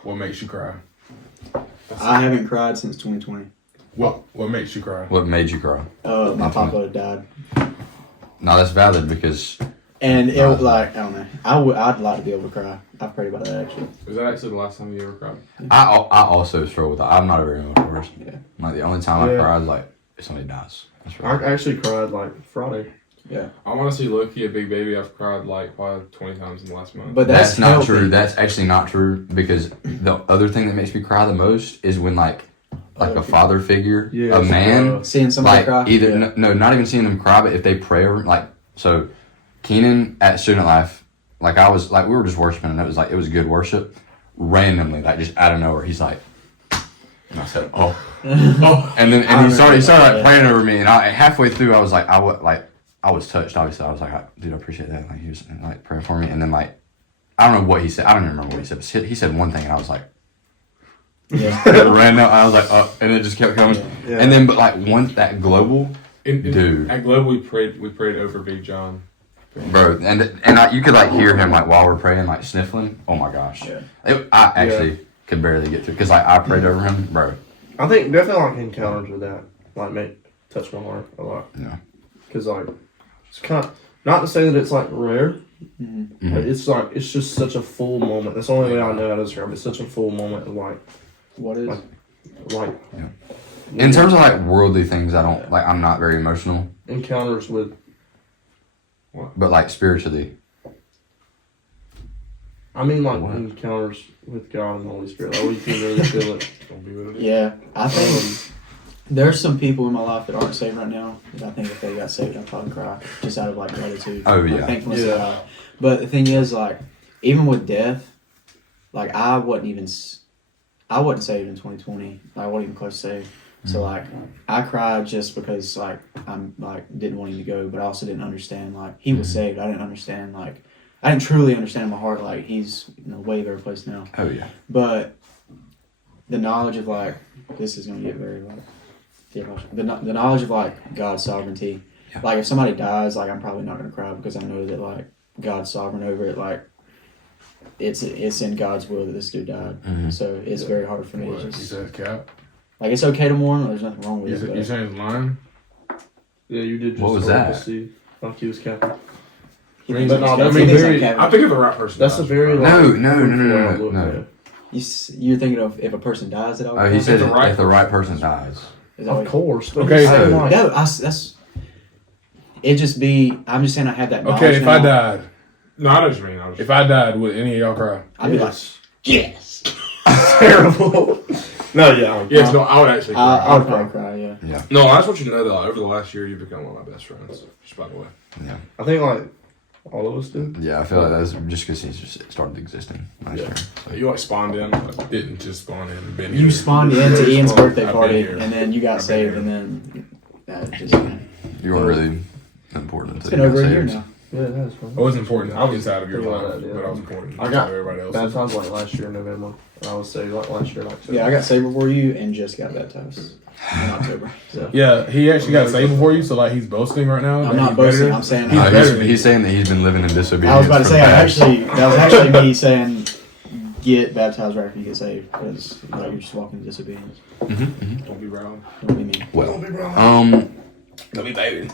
What makes you cry? I haven't cried since 2020. What makes you cry? What made you cry? My papa died. No, that's valid because And it was like, I don't know. I'd like to be able to cry. I've prayed about that actually. Was that actually the last time you ever cried? I also struggle with that. I'm not a very emotional person. Yeah. Like the only time I Yeah. cry is like if somebody dies. That's I right. actually cried like Friday. Yeah. I'm honestly low-key a big baby. I've cried like probably 20 times in the last month. But That's not healthy. true. That's actually not true because the other thing that makes me cry the most is when like a father figure, Yeah, a man, Seeing somebody like cry. either Yeah. no, not even seeing them cry, but if they pray over like so. Keenan at Student Life, like I was like we were just worshiping and it was good worship. Randomly, like just out of nowhere, he's like, and I said, oh, and he started like praying over me, and halfway through I was like, I was touched. Obviously, I was like, dude, I appreciate that. Like he was like praying for me, and then like I don't know what he said. I don't even remember what he said. But he said one thing, and I was like, Yeah. random. I was like, and it just kept coming. Yeah. And then, but like once that global, dude. At Globe, we prayed over Big John. bro, and you could like hear him like while we're praying, like sniffling. Oh my gosh, Yeah. I actually could barely get through because like I prayed over him, bro. I think definitely like encounters with that like touch my heart a lot. Yeah. Because like it's kind of not to say that it's like rare, Mm-hmm. but it's like it's just such a full moment. That's the only way I know how to describe it. It's such a full moment of like What is? like In terms of like worldly things, I don't like. I'm not very emotional, encounters with. but like spiritually, I mean, like What? encounters with God and the Holy Spirit. Like, you can really feel it. Don't be with it. Yeah, I think there's some people in my life that aren't saved right now that I think if they got saved, I'd probably cry just out of like gratitude. Oh, Like, yeah. thankfulness to Yeah. God. But the thing is, like, even with death, like I wasn't saved in 2020. I wasn't even close to saved. So like I cried just because like I'm like didn't want him to go, but I also didn't understand like he was saved. I didn't understand like I didn't truly understand in my heart like he's in a way better place now. oh yeah, But the knowledge of like this is gonna get very like theological. The knowledge of like God's sovereignty. Yeah. Like if somebody dies, like I'm probably not gonna cry because I know that like God's sovereign over it. Like it's in God's will that this dude died. Mhm. So it's very hard for me What? to You just said cap? like it's okay to mourn. There's nothing wrong with You it. said, But you saying it's lying? Yeah, you did. Just What was start that? To see, like he was Catholic. he But thinks no, he's that's Catholic. a He thinks very- I'm I Catholic. think of the right person. That's a very No, like, no, no, no, no, fruitful no. outlook, You're thinking of if a person dies, that Oh, he said the right if the right person dies. Is that Of what- course. But Okay. he's saying, like, No, that's. It just be. I'm just saying I have that. knowledge Okay, if I now. died, No, I know what you mean. if I died, would any of y'all cry? I'd be like, yes. Terrible. No, yeah. Yes, no, I would actually. I would probably cry. Yeah. No, I just want you to know that over the last year, you've become one of my best friends. Just by the way. Yeah, I think like all of us did. yeah. I feel like that's just because he's just started existing last Yeah. year. So. You like spawned in. Like, Didn't just spawn in. Been You here. spawned into Ian's birthday I've been party, here. and then you got I've been saved, here. and then that just. You weren't really important It's until been you over got a year saved. now. Yeah, that's fine. I was important I was inside of your thinking life, about that, yeah. but I was important I got to everybody else. Baptized like last year in November, and I was saved like last year in October. Yeah, I got saved before you, and just got baptized in October. So. Yeah, he actually got saved before you, so like he's boasting right now. I'm that not he's better. boasting. I'm saying. He's No, better than he's saying that he's been living in disobedience. I was about to for say. the past- That was actually me saying, get baptized right after you get saved, because like, you're just walking in disobedience. don't be proud. Don't be mean. Well, Let me baby.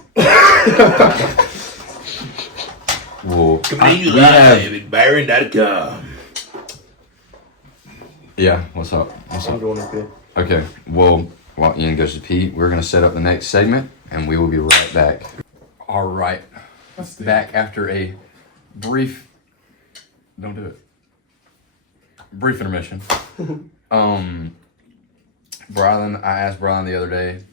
well, we have. Byron.com. Yeah, what's up? What's I'm up? going to pee. Okay, well, while Ian goes to pee, we're gonna set up the next segment, and we will be right back. All right, back after a brief. Don't do it. Brief intermission. Brylen, I asked Brylen the other day,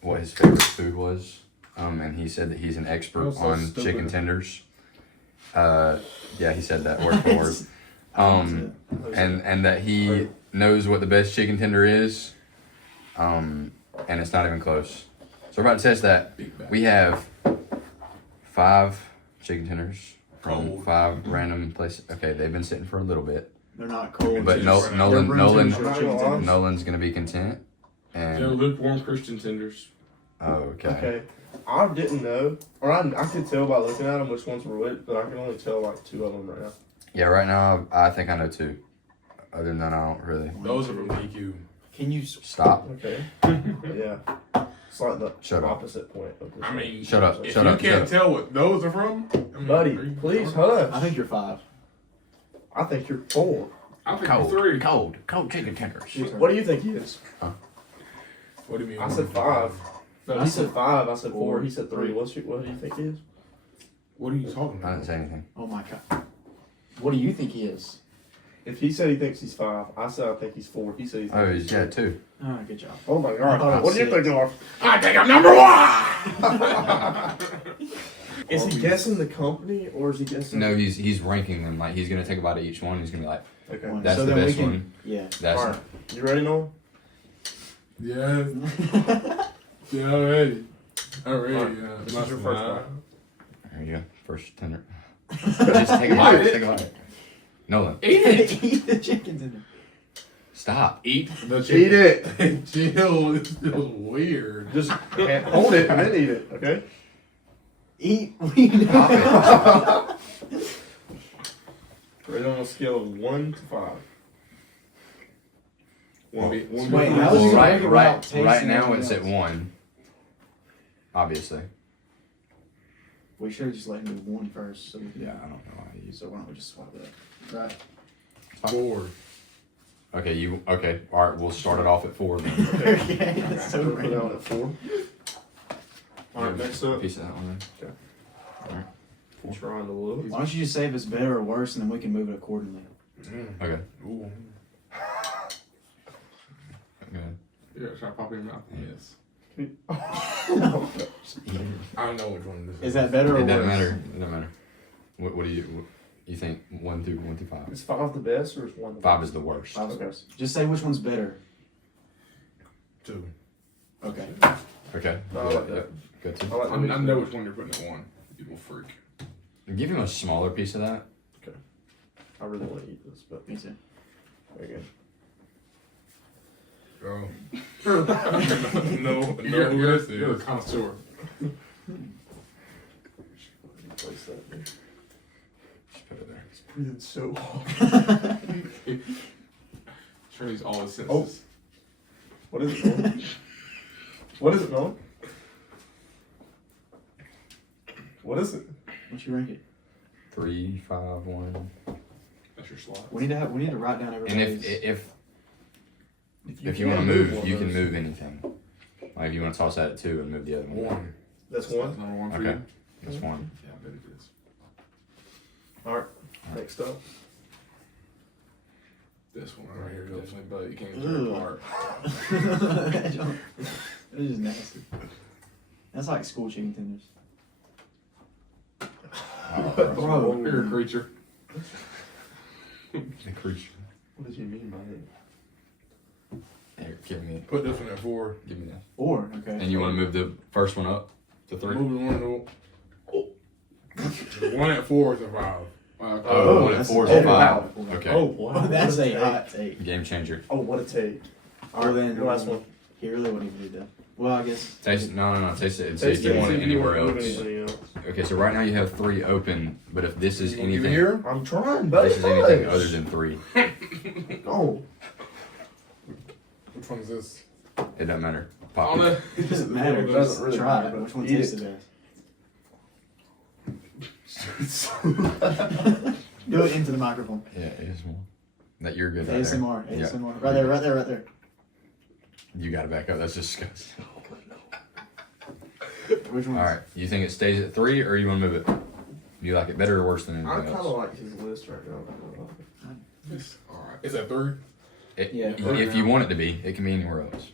what his favorite food was, and he said that he's an expert That's so on stupid. chicken tenders. Yeah, he said that word for word. And that he knows what the best chicken tender is, and it's not even close. So we're about to test that. We have 5 chicken tenders from 5 random places. Okay, they've been sitting for a little bit, They're not cold. but Just Nolan, room Nolan, temperature chicken tenders. Nolan's gonna be content. You know, And lukewarm Christian tenders. okay. Okay. I didn't know, or I could tell by looking at them which ones were which, but I can only tell like 2 of them right now. Yeah, right now I think I know 2. Other than that, I don't really. Those are from BBQ. Can you Stop. Okay. Yeah. It's like the Shut up. opposite point of this. I mean, Shut up. if Shut you up. can't Shut up. tell what those are from, I mean, Buddy, are you- please hush. I think you're 5. I think you're 4. I think Cold. 3. Cold chicken tenders. What do you think he is? What do you mean? I said 5. No, He said 5. I said 4. 4. He said 3. What do you think he is? What are you talking I about? didn't say anything. Oh my god. What do you think he is? If he said he thinks he's 5, I said I think he's 4. He said he thinks Oh, he's yeah, 3. 2. Oh, good job. Oh my I thought it god. was What do you 6. think you are? I think I'm number 1! Is he guessing the company or is he guessing? No, he's ranking them. Like, he's going to take a bite of each one. He's going to be like, Okay. One. that's So the then we best can- one. Yeah. That's Alright. You ready, Nolan? Yeah. Yeah, I'm ready. I'm ready. Alright, this is your first bite. There you go. First tender. Just take a bite. Take a bite. Nolan, Eat it! Eat the chicken tender. stop. Eat the Eat chicken. it. Jill, this feels weird. Just hold it and then eat it, okay? Eat. We Stop Rate on a scale of 1 to 5. Wait, it. how is it right, gonna right, without tasting right now anything it's at else? 1. Obviously. We should have just let him do 1 first. So we can, Yeah, I don't know why you. So why don't we just swap it up? Right. 4. Okay, okay. All right, we'll start it off at 4 then. Okay. That's so Put it random. down at 4. Alright, next up. Piece of that one then. Trying to look. Why don't you just say if it's better or worse, and then we can move it accordingly. Okay. Ooh. Okay. Yeah, should I pop it in your mouth? Yes. It I don't know which one this is. Is that better or doesn't worse? matter. It doesn't matter. What do you think? 1 through 5. Is 5 the best or is 1 the 5 best? is the worst. 5 is the best. Just say which one's better. 2. Okay. Okay. I like that. Good too. I like I the know which one you're putting at 1. You little freak. Give him a smaller piece of that. I really want to eat this, but Me too. very good. Oh. no, You're this a is. connoisseur. Place that there. Just put it there. It's breathing so hard. Shirley's all his senses. Oh. What is it, Nolan? What is it, Nolan? What is it? What's your rank it? 3, 5, 1. That's your slot. We need to write down And everybody's. if you want to move, one you of can those. move anything. Like if you want to toss that at 2 and move the other one. 1. That's That's 1. number 1 for Okay. you. That's 1. Yeah, I bet it is. Alright, next up. This one right here, definitely, but you can't tear it Ugh. apart. It's just nasty. That's like school chicken tenders. Bro, You're a creature. The creature. what did you mean by that? Here, give me Put this one at 4. Give me that. 4. Okay. And you want to move the first one up to 3? Move the one to 1 at 4 is a 5. Oh, 1 at that's 4 is a a 5. wow. Okay. Oh, wow. Oh, that's What a hot take. Game changer. Oh, what a take. Well, then Your last one. He really wouldn't even do that. Well, I guess. Taste no. Taste it and see if Taste you it, want see it if you anywhere want to else. move anything else. Okay, so right now you have 3 open, but if this is You wanna give it anything, here? I'm trying, if buddy. this is anything other than 3, Oh, Which one is this? it doesn't matter. On Pop it. the, It doesn't matter. It Just doesn't really try matter, it. but Which one eat tastes it. the best? Do it into the microphone. Yeah, ASMR. That you're good at. ASMR. Yeah. ASMR. Right there. Right there. Right there. You got to back up. That's disgusting. Which one? All right. You think it stays at 3, or you want to move it? Do you like it better or worse than I anything kind of else? like his list right now. This. Alright. Is that 3? Yeah. If you want it to be, it can be anywhere else.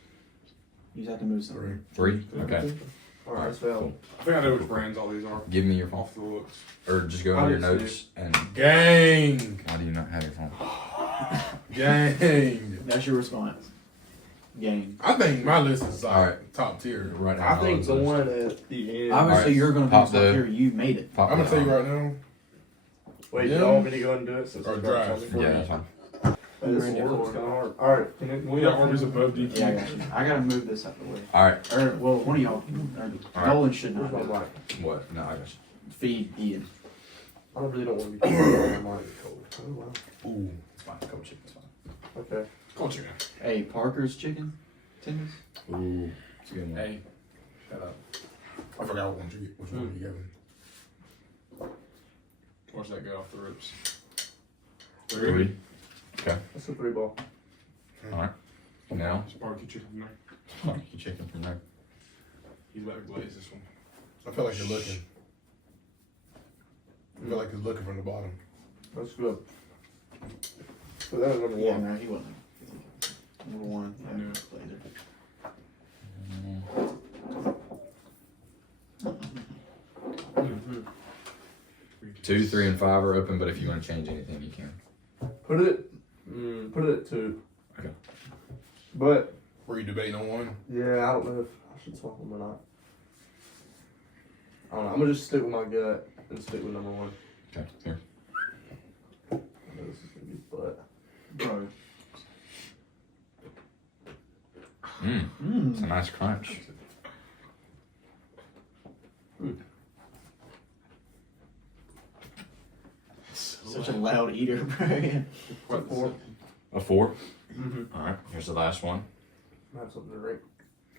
You just have to move something. 3. Okay. Alright, that's valid. Cool. I think I know which brands all these are. Give me your phone, Off the looks. or just go I on your did too. notes and. Gang! Why do you not have your phone? Gang! That's your response. Game. I think my list is like Alright. top tier. Right now. I think the one at the end. Obviously, Alright, you're gonna pop pop the- here. You made it. Pop I'm gonna the tell you phone. right now. Wait, Yeah. y'all want me to go ahead and do it since Or it's drive. on me? Yeah, that's fine. This order was kind of hard. Alright, can it, We got Arby's above DQ. Yeah, I got you. I gotta move this out of the way. All right. Or well, one of y'all. Or Alright. Nolan should Where's not my mic? What? No, I got you. feed Ian. I really don't want to be cold. I might be cold. Oh, wow. Ooh. It's fine. Cold chicken's fine. Okay. Cold chicken. Hey, Parker's chicken tenders. Ooh, it's a good one. Hey, shut up. I forgot what one you get. Which one you gave me? Watch that go off the ropes. 3. Okay. That's a 3 ball. All right. Now, It's barbecue chicken from there. barbecue chicken from there. He's about to glaze this one. I feel like you're looking. I feel like he's looking from the bottom. That's good. Put that at number Yeah, 1. no, he wasn't. Number 1. I knew Yeah, it. Glazer. Mm-hmm. 2, 3, and 5 are open, but if you want to change anything, you can. Put it at 2. Okay. But Were you debating on one? yeah, I don't know if I should swap them or not. I don't know. I'm gonna just stick with my gut and stick with number 1. Okay. Here. I know this is gonna be butt. Bro. It's a nice crunch. Such a loud eater, bro. What? 4. A 4. Mm-hmm. All right. Here's the last one. I have something to drink.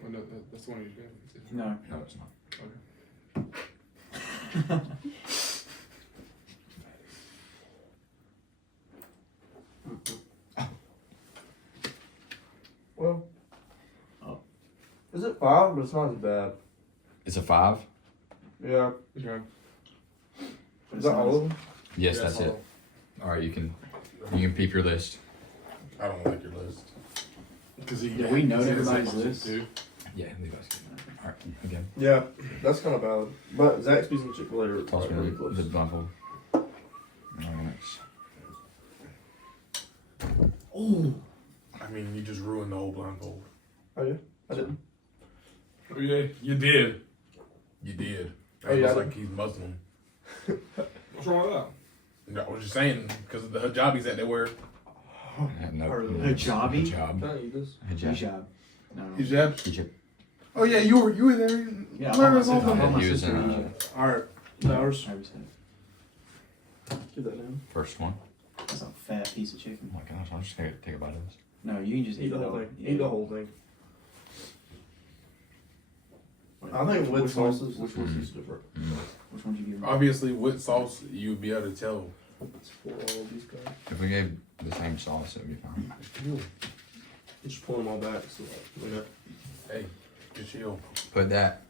Oh, no, that's the one you did. No. No, it's not. Well. Oh. Is it 5? But it's not as bad. It's a 5. Yeah. Okay. Is that all of them? Yes, Yeah, that's so- it. All right. You can peep your list. I don't like your list. Because he. Yeah, we know he's everybody's in the list. too. Yeah, leave us. All right. Again. Yeah. That's kind of valid. But Zaxby's and Chick-fil-A are Toss me really the close. blindfold. Nice. Oh. I mean, you just ruined the whole blindfold. Oh yeah? I didn't. Oh, yeah, you did. You did. Oh, It yeah. looks like he's Muslim. What's wrong with that? No, I was just saying, because of the hijabis that they wear. No. Hijabi? Hijab. Can I eat this? Hijab. Hijab. No. Hijab? Hijab. Oh, yeah, you were there. Yeah, Where all my is all sister- the- all my He was sister in, Egypt. Alright. Ours. 100%. Give that down. First one. That's a fat piece of chicken. Oh my gosh, I'm just gonna take a bite of this. No, you can just Eat the whole all. thing. Yeah. Eat the whole thing. Wait, I think with which one- sauces, which one's is different. Which one did you give me? Obviously, with sauce, you'd be able to tell. It's for all of these guys. If we gave the same sauce, it would be fine. Just pull them all back. So, yeah. Hey, just chill. Put that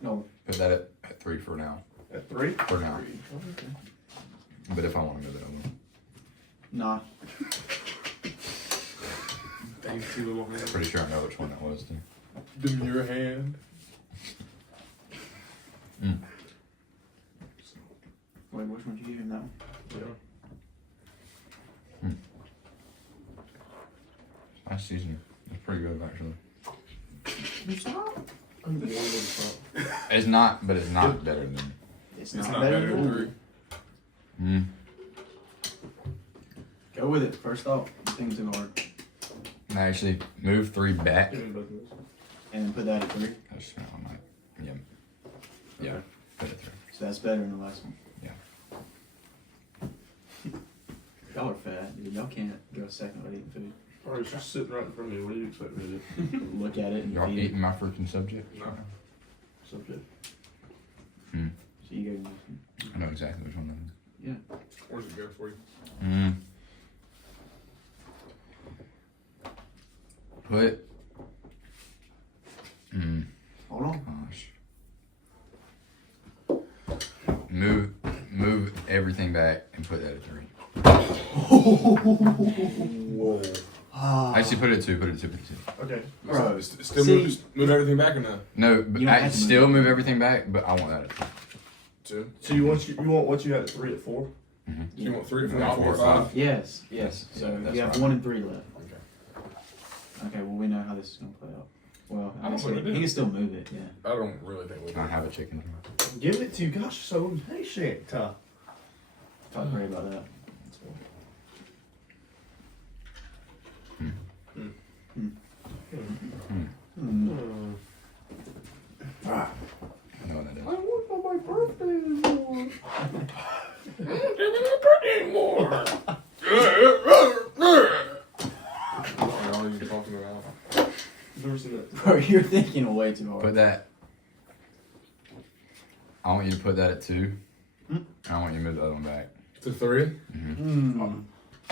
No. at 3 for now. At 3? For now. Oh, okay. But if I want to move it, I will. Nah. Dave's two little hands. Pretty sure I know which one that was too. Give me your hand. Wait, which one did you give him that one? Yeah. Nice seasoning. It's pretty good actually. Stop. I'm the one with the stop. It's not, but it's not better than. It's It's not better than 3. Go with it. First thought. You think too hard. Actually, move 3 back. Give me both of those. And then put that at 3. I just smell my. Yeah. Yeah. Put it 3. So that's better than the last one. Yeah. Y'all are fat, dude. Y'all can't go second without eating food. Alright, it's just sitting right in front of me. What do you expect me to do? Look at it and Y'all eat eating it. my freaking subject? No. Subject. So you go. I know exactly which one that Yeah. Where's it go for you? is. Put. Hold on. Gosh. Move everything back and put that at 3. Whoa. Actually, put it at 2. Put it at 2. Okay. Bro. Still See- move everything back or no? No, but You don't I have to still move. move everything back, but I want that at 2. 2. So you want what you had at 3 at 4? You want 3 or 4? Yeah, 4 or 5. Yes. Yes. Yeah, So that's you have right. 1 and 3 left. Okay. Okay. Well, we know how this is gonna play out. Well, I don't think we do. he can still move it. Yeah. I don't really think we I have a chicken. Give it to you. Gosh, so impatient. Talk great about that. Ah, I know what that I want it on my birthday anymore. way too hard. Put that. I want you to put that at 2. Hmm? I want you to move the other one back. To 3. Mm.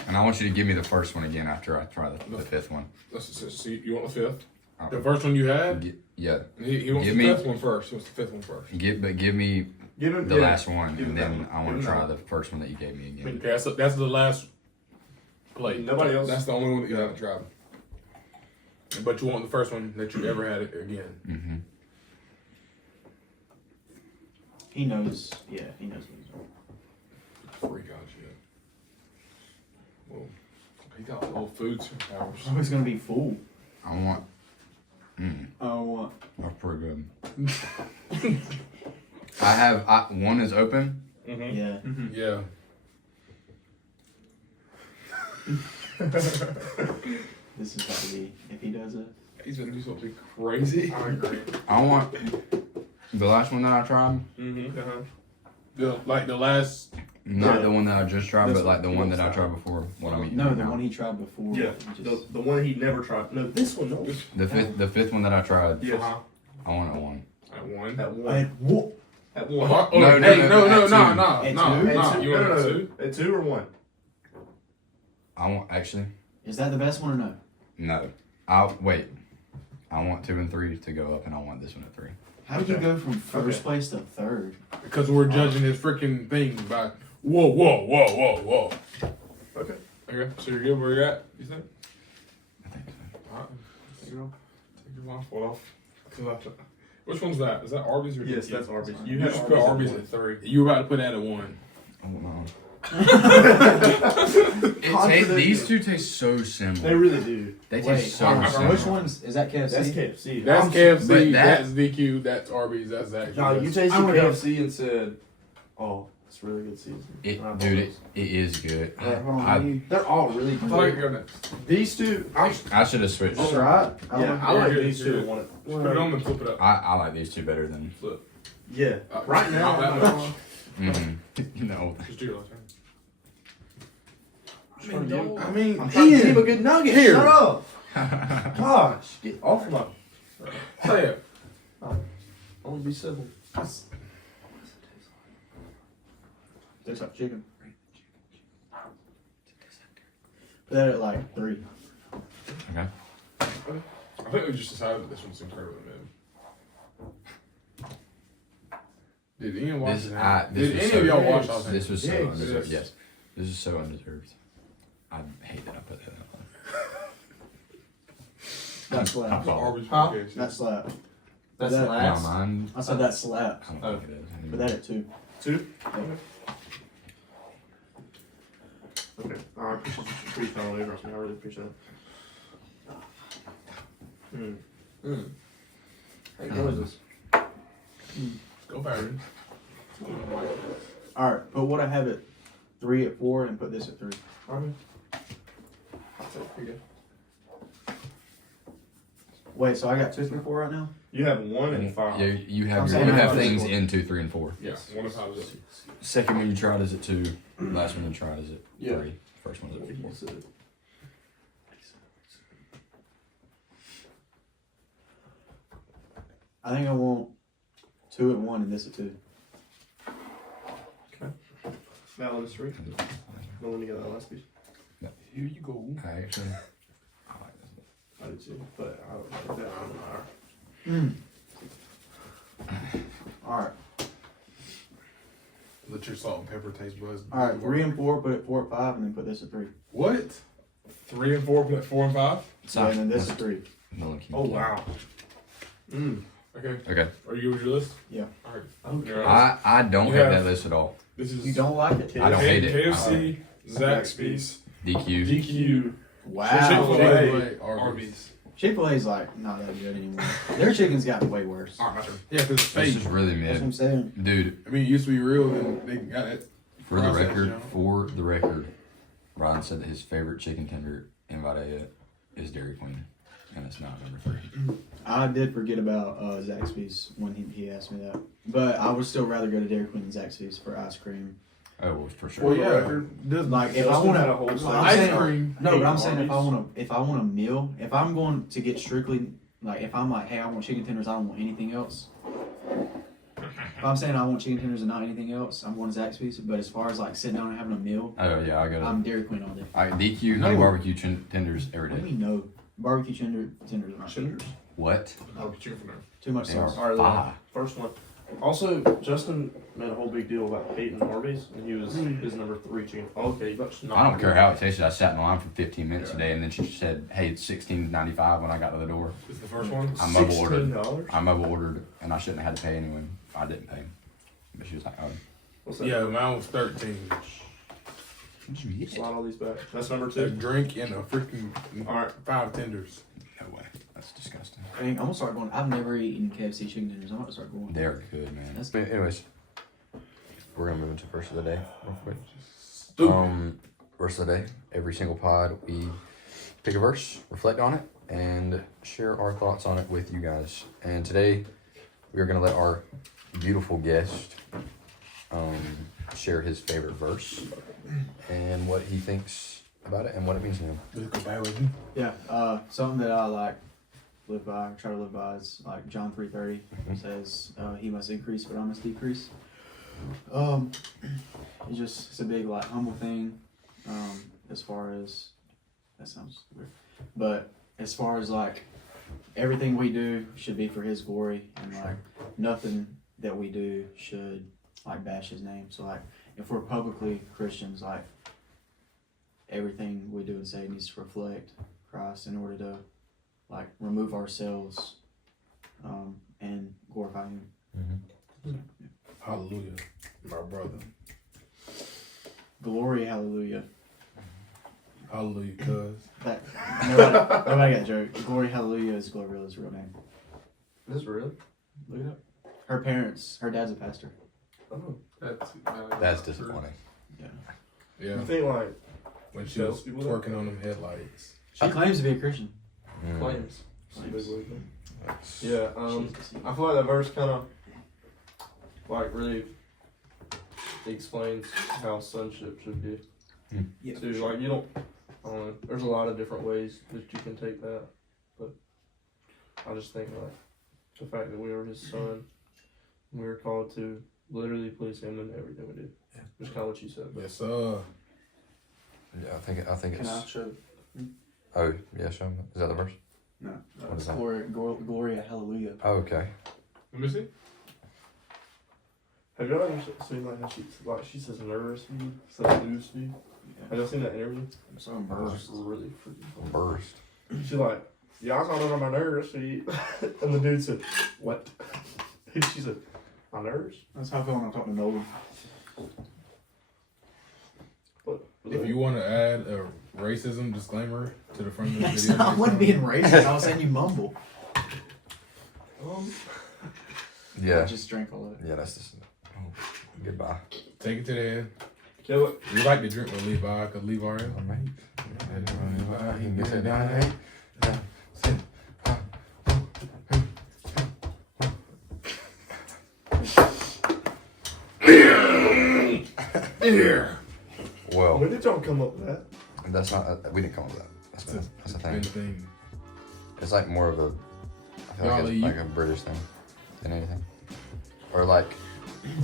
And I want you to give me the first one again after I try the 5th one. Let's see. You want the 5th? Uh, The first one you had? Yeah. He wants Give the me- 5th one first. He wants the 5th one first. Give me Give him the last one, Give him and that then one. I want Give to him try that the first one that you gave me again. Okay, that's the last plate. Nobody else. That's the only one that you haven't tried. But you want the first one that you ever had again. Mm-hmm. He knows. Yeah, he knows what he's doing. Freak out shit. Well, he got little food superpowers. Oh, he's gonna be full. I want. Oh, what? That's pretty good. One is open. Mm-hmm. Yeah. Yeah. This is about to be. If he does it. He's gonna do something crazy. I agree. I want the last one that I tried. Mm-hmm. The last. Not Yeah. the one that I just tried, This but like the one. one that I tried before. What I'm eating No, right the now. one he tried before. Yeah, Just- the one he never tried. No, this one. No. The fifth one that I tried. Yes. I want a 1. At 1. At one. what? At one. Oh, No, hey, no, no, no, no, at no, two. no, At no, two? no. At two. You No, want no, at no. 2? At 2 or 1? I want actually. Is that the best one or no? No. I'll wait. I want 2 and 3 to go up, and I want this one at 3. How did you Okay. go from first Okay. place to third? Because we're judging his freaking thing by whoa. Okay. Okay, so you're good where you're at, you think? I think so. Alright. Take your blindfold off. Which one's that? Is that Arby's or Yes, DQ? that's Arby's. You had just put Arby's at at 3. You were about to put that at 1. I don't know. Contradiction. These two taste so similar. They really do. They Wait, taste so hold on, similar. which one's is that KFC? That's KFC. That's But KFC, that- that's DQ, that's Arby's, that's Zaxby. No, you tasted I would have- KFC and said, "Oh, it's really good seasoning." And I thought Dude, it it is good. Alright, hold on. I- they're all really I thought you good. were next. These two, I should have switched. That's right. yeah, I like these two. I want it. Just put it on and flip it up. I like these two better than. Flip. Yeah, right now. Not that much. No. Just do your left hand. I'm trying to give- I mean, I'm trying to give him a good nugget. Here. Shut up. Gosh, get off my. say it. Only be civil. Tastes like chicken. Put that at like 3. Okay. I think we just decided that this one's incredibly mid. Did anyone watch This, it? I, Did this was any so, of y'all watch all This was so Yes. undeserved. Yes. This is so undeserved. I hate that I put that up. That slap. Arby's Huh? KFC. That slap. That's That- the No, last. mine. I said that slap. I don't think it is. Put that at 2. 2. Okay. All right. Pretty thorough over me. I really appreciate it. Hey, what is this? Go Barry. Alright, put what I have at 3 at 4 and put this at 3. Army. I'll take it. Here you go. Wait, so I got 2, 3, 4 right now? You have 1 and 5. Yeah, you I'm have saying you I have have things this in 2, 3, and 4. Yes. One of how is it? Second one you tried is at 2. Last one you tried is at Yeah. 3. First one's at 4. I think I want 2 at 1 and this at 2. Now on this 3. No one to get that last piece. Here you go. I actually. I like this. I did too, but I don't like that one higher. Alright. Let your salt and pepper taste buds. Alright, 3 and 4, put it 4 at 5, and then put this at 3. What? 3 and 4, put 4 and 5? Yeah, and then this at 3. Nolan, can you Oh keep- wow. Okay. Okay. Are you good with your list? Yeah. Alright. Okay. I don't You have have- that list at all. This is You don't like it? I don't hate it. KFC, Zaxby's, DQ. DQ, Wow. Chick-fil-A, Arby's. Arby's. Chick-fil-A's like not that good anymore. Their chicken's gotten way worse. Alright, my turn. Yeah, because it's This fake. is really That's what I'm mid, saying. dude. I mean, it used to be real, then they got it. For the Process, record, you know? Ryan said that his favorite chicken tender in Vadea is Dairy Queen, and it's not number 3. I did forget about Zaxby's when he asked me that. But I would still rather go to Dairy Queen than Zaxby's for ice cream. Oh, well, for sure. Well, yeah. Like if I Justin want had a whole to slice. Ice cream. No, but I'm saying Arby's. if I want a meal, if I'm going to get strictly like if I'm like, hey, I want chicken tenders, I don't want anything else. If I'm saying I want chicken tenders and not anything else, I'm going to Zaxby's. But as far as like sitting down and having a meal, Oh yeah, I got I'm it. Dairy Queen all day. I DQ no barbecue tenders every What do day. you mean no? Barbecue tenders are not. Chinders. What? I'll chicken for now. Too much They are sauce. Alright, fire. First one. Also, Justin made a whole big deal about hating Arby's, and he was his number 3 chicken. Okay, that's not. I don't care how it tasted. I sat in line for 15 minutes a day, and then she said, "Hey, it's $16.95" when I got to the door. Is the first one? I mobile ordered. $16? I mobile ordered, and I shouldn't have had to pay anyway. I didn't pay. But she was like, "Oh, What's that? Yeah, mine was 13. what did you get?" Slide all these back. That's number A 2. drink and a freaking Alright. 5 tenders. No way. That's disgusting. I think I'm gonna start going. I've never eaten KFC chicken tenders. I'm gonna start going. They're good, man. That's- But anyways, we're gonna move into verse of the day real quick. Stupid. Verse of the day. Every single pod, we pick a verse, reflect on it, and share our thoughts on it with you guys. And today, we are gonna let our beautiful guest share his favorite verse and what he thinks about it and what it means to him. Let's go back with me. Yeah, something that I like live by, try to live by is like John 3:30 says, "He must increase, but I must decrease." It's a big like humble thing. As far as that sounds weird, but as far as like everything we do should be for His glory, and like nothing that we do should like bash His name. So like if we're publicly Christians, like everything we do and say needs to reflect Christ in order to like remove ourselves and glorify Him. Hallelujah, my brother. Glory, hallelujah. Hallelujah, cuz. That nobody got a joke. Glory, hallelujah is Glorilla's real name. Is this real? Look it up. Her dad's a pastor. Oh. That's disappointing. Yeah. Yeah, You think like when she was Tells people that? twerking on them headlights. She claims to be a Christian. claims? Claims. Yeah. I feel like that verse kind of like really explains how sonship should be. Yeah. Too. Like you don't. I don't know. There's a lot of different ways that you can take that, but I just think like the fact that we are His son, we are called to literally please Him in everything we do. Yeah. Which is kind of what you said. But Yes, sir. Yeah, I think Can I it's. show? Oh, yeah, show me. Is that the verse? No. What is that? Gloria, hallelujah. Oh, okay. Let me see. have y'all ever seen like how she says nervous feed, says lose feed? Have y'all seen that interview? I'm so It's embarrassed. really freaking funny. Burst. She's like, yeah, I called it on my nerves feed. And the dude said, what? And she said, my nerves? That's how I feel when I'm talking to Nolan. What? If you want to add a racism disclaimer to the front of the video, I wasn't being racist. I was saying you mumble. Yeah. I just drank all of it. Yeah, that's just. Oh, goodbye. take it to the head. Kill it. We like to drink with Levi, because Levi. All right. He can sit down there. Well, When did y'all come up with that? that's not. We didn't come up with that. That's the thing. Thing. It's like more of a. I feel like Y'all, it's you- like a British thing than anything. Or like.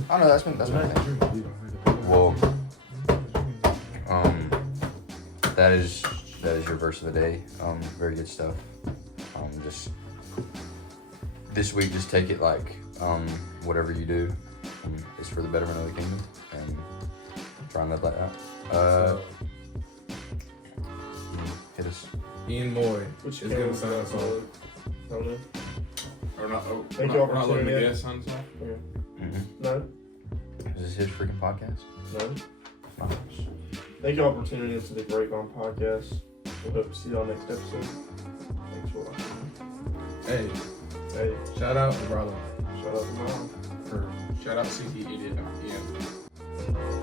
I don't know. That's my thing. Well, that is your verse of the day. Very good stuff. Just this week, just take it like whatever you do is for the betterment of the kingdom, and try and live that out. Hit us. Ian Moy Which is going to sign us off. I don't know. Or not? Oh, Thank we're y'all not, for we're not letting tuning the in. guest sign us off? No? Is this his freaking podcast? No? Thank y'all for tuning in to the Grapevine podcast. We hope to see y'all next episode. Thanks for watching. Hey, Hey, shout out to Brylen. shout out to Mom. Shout out CT Idiot at the end.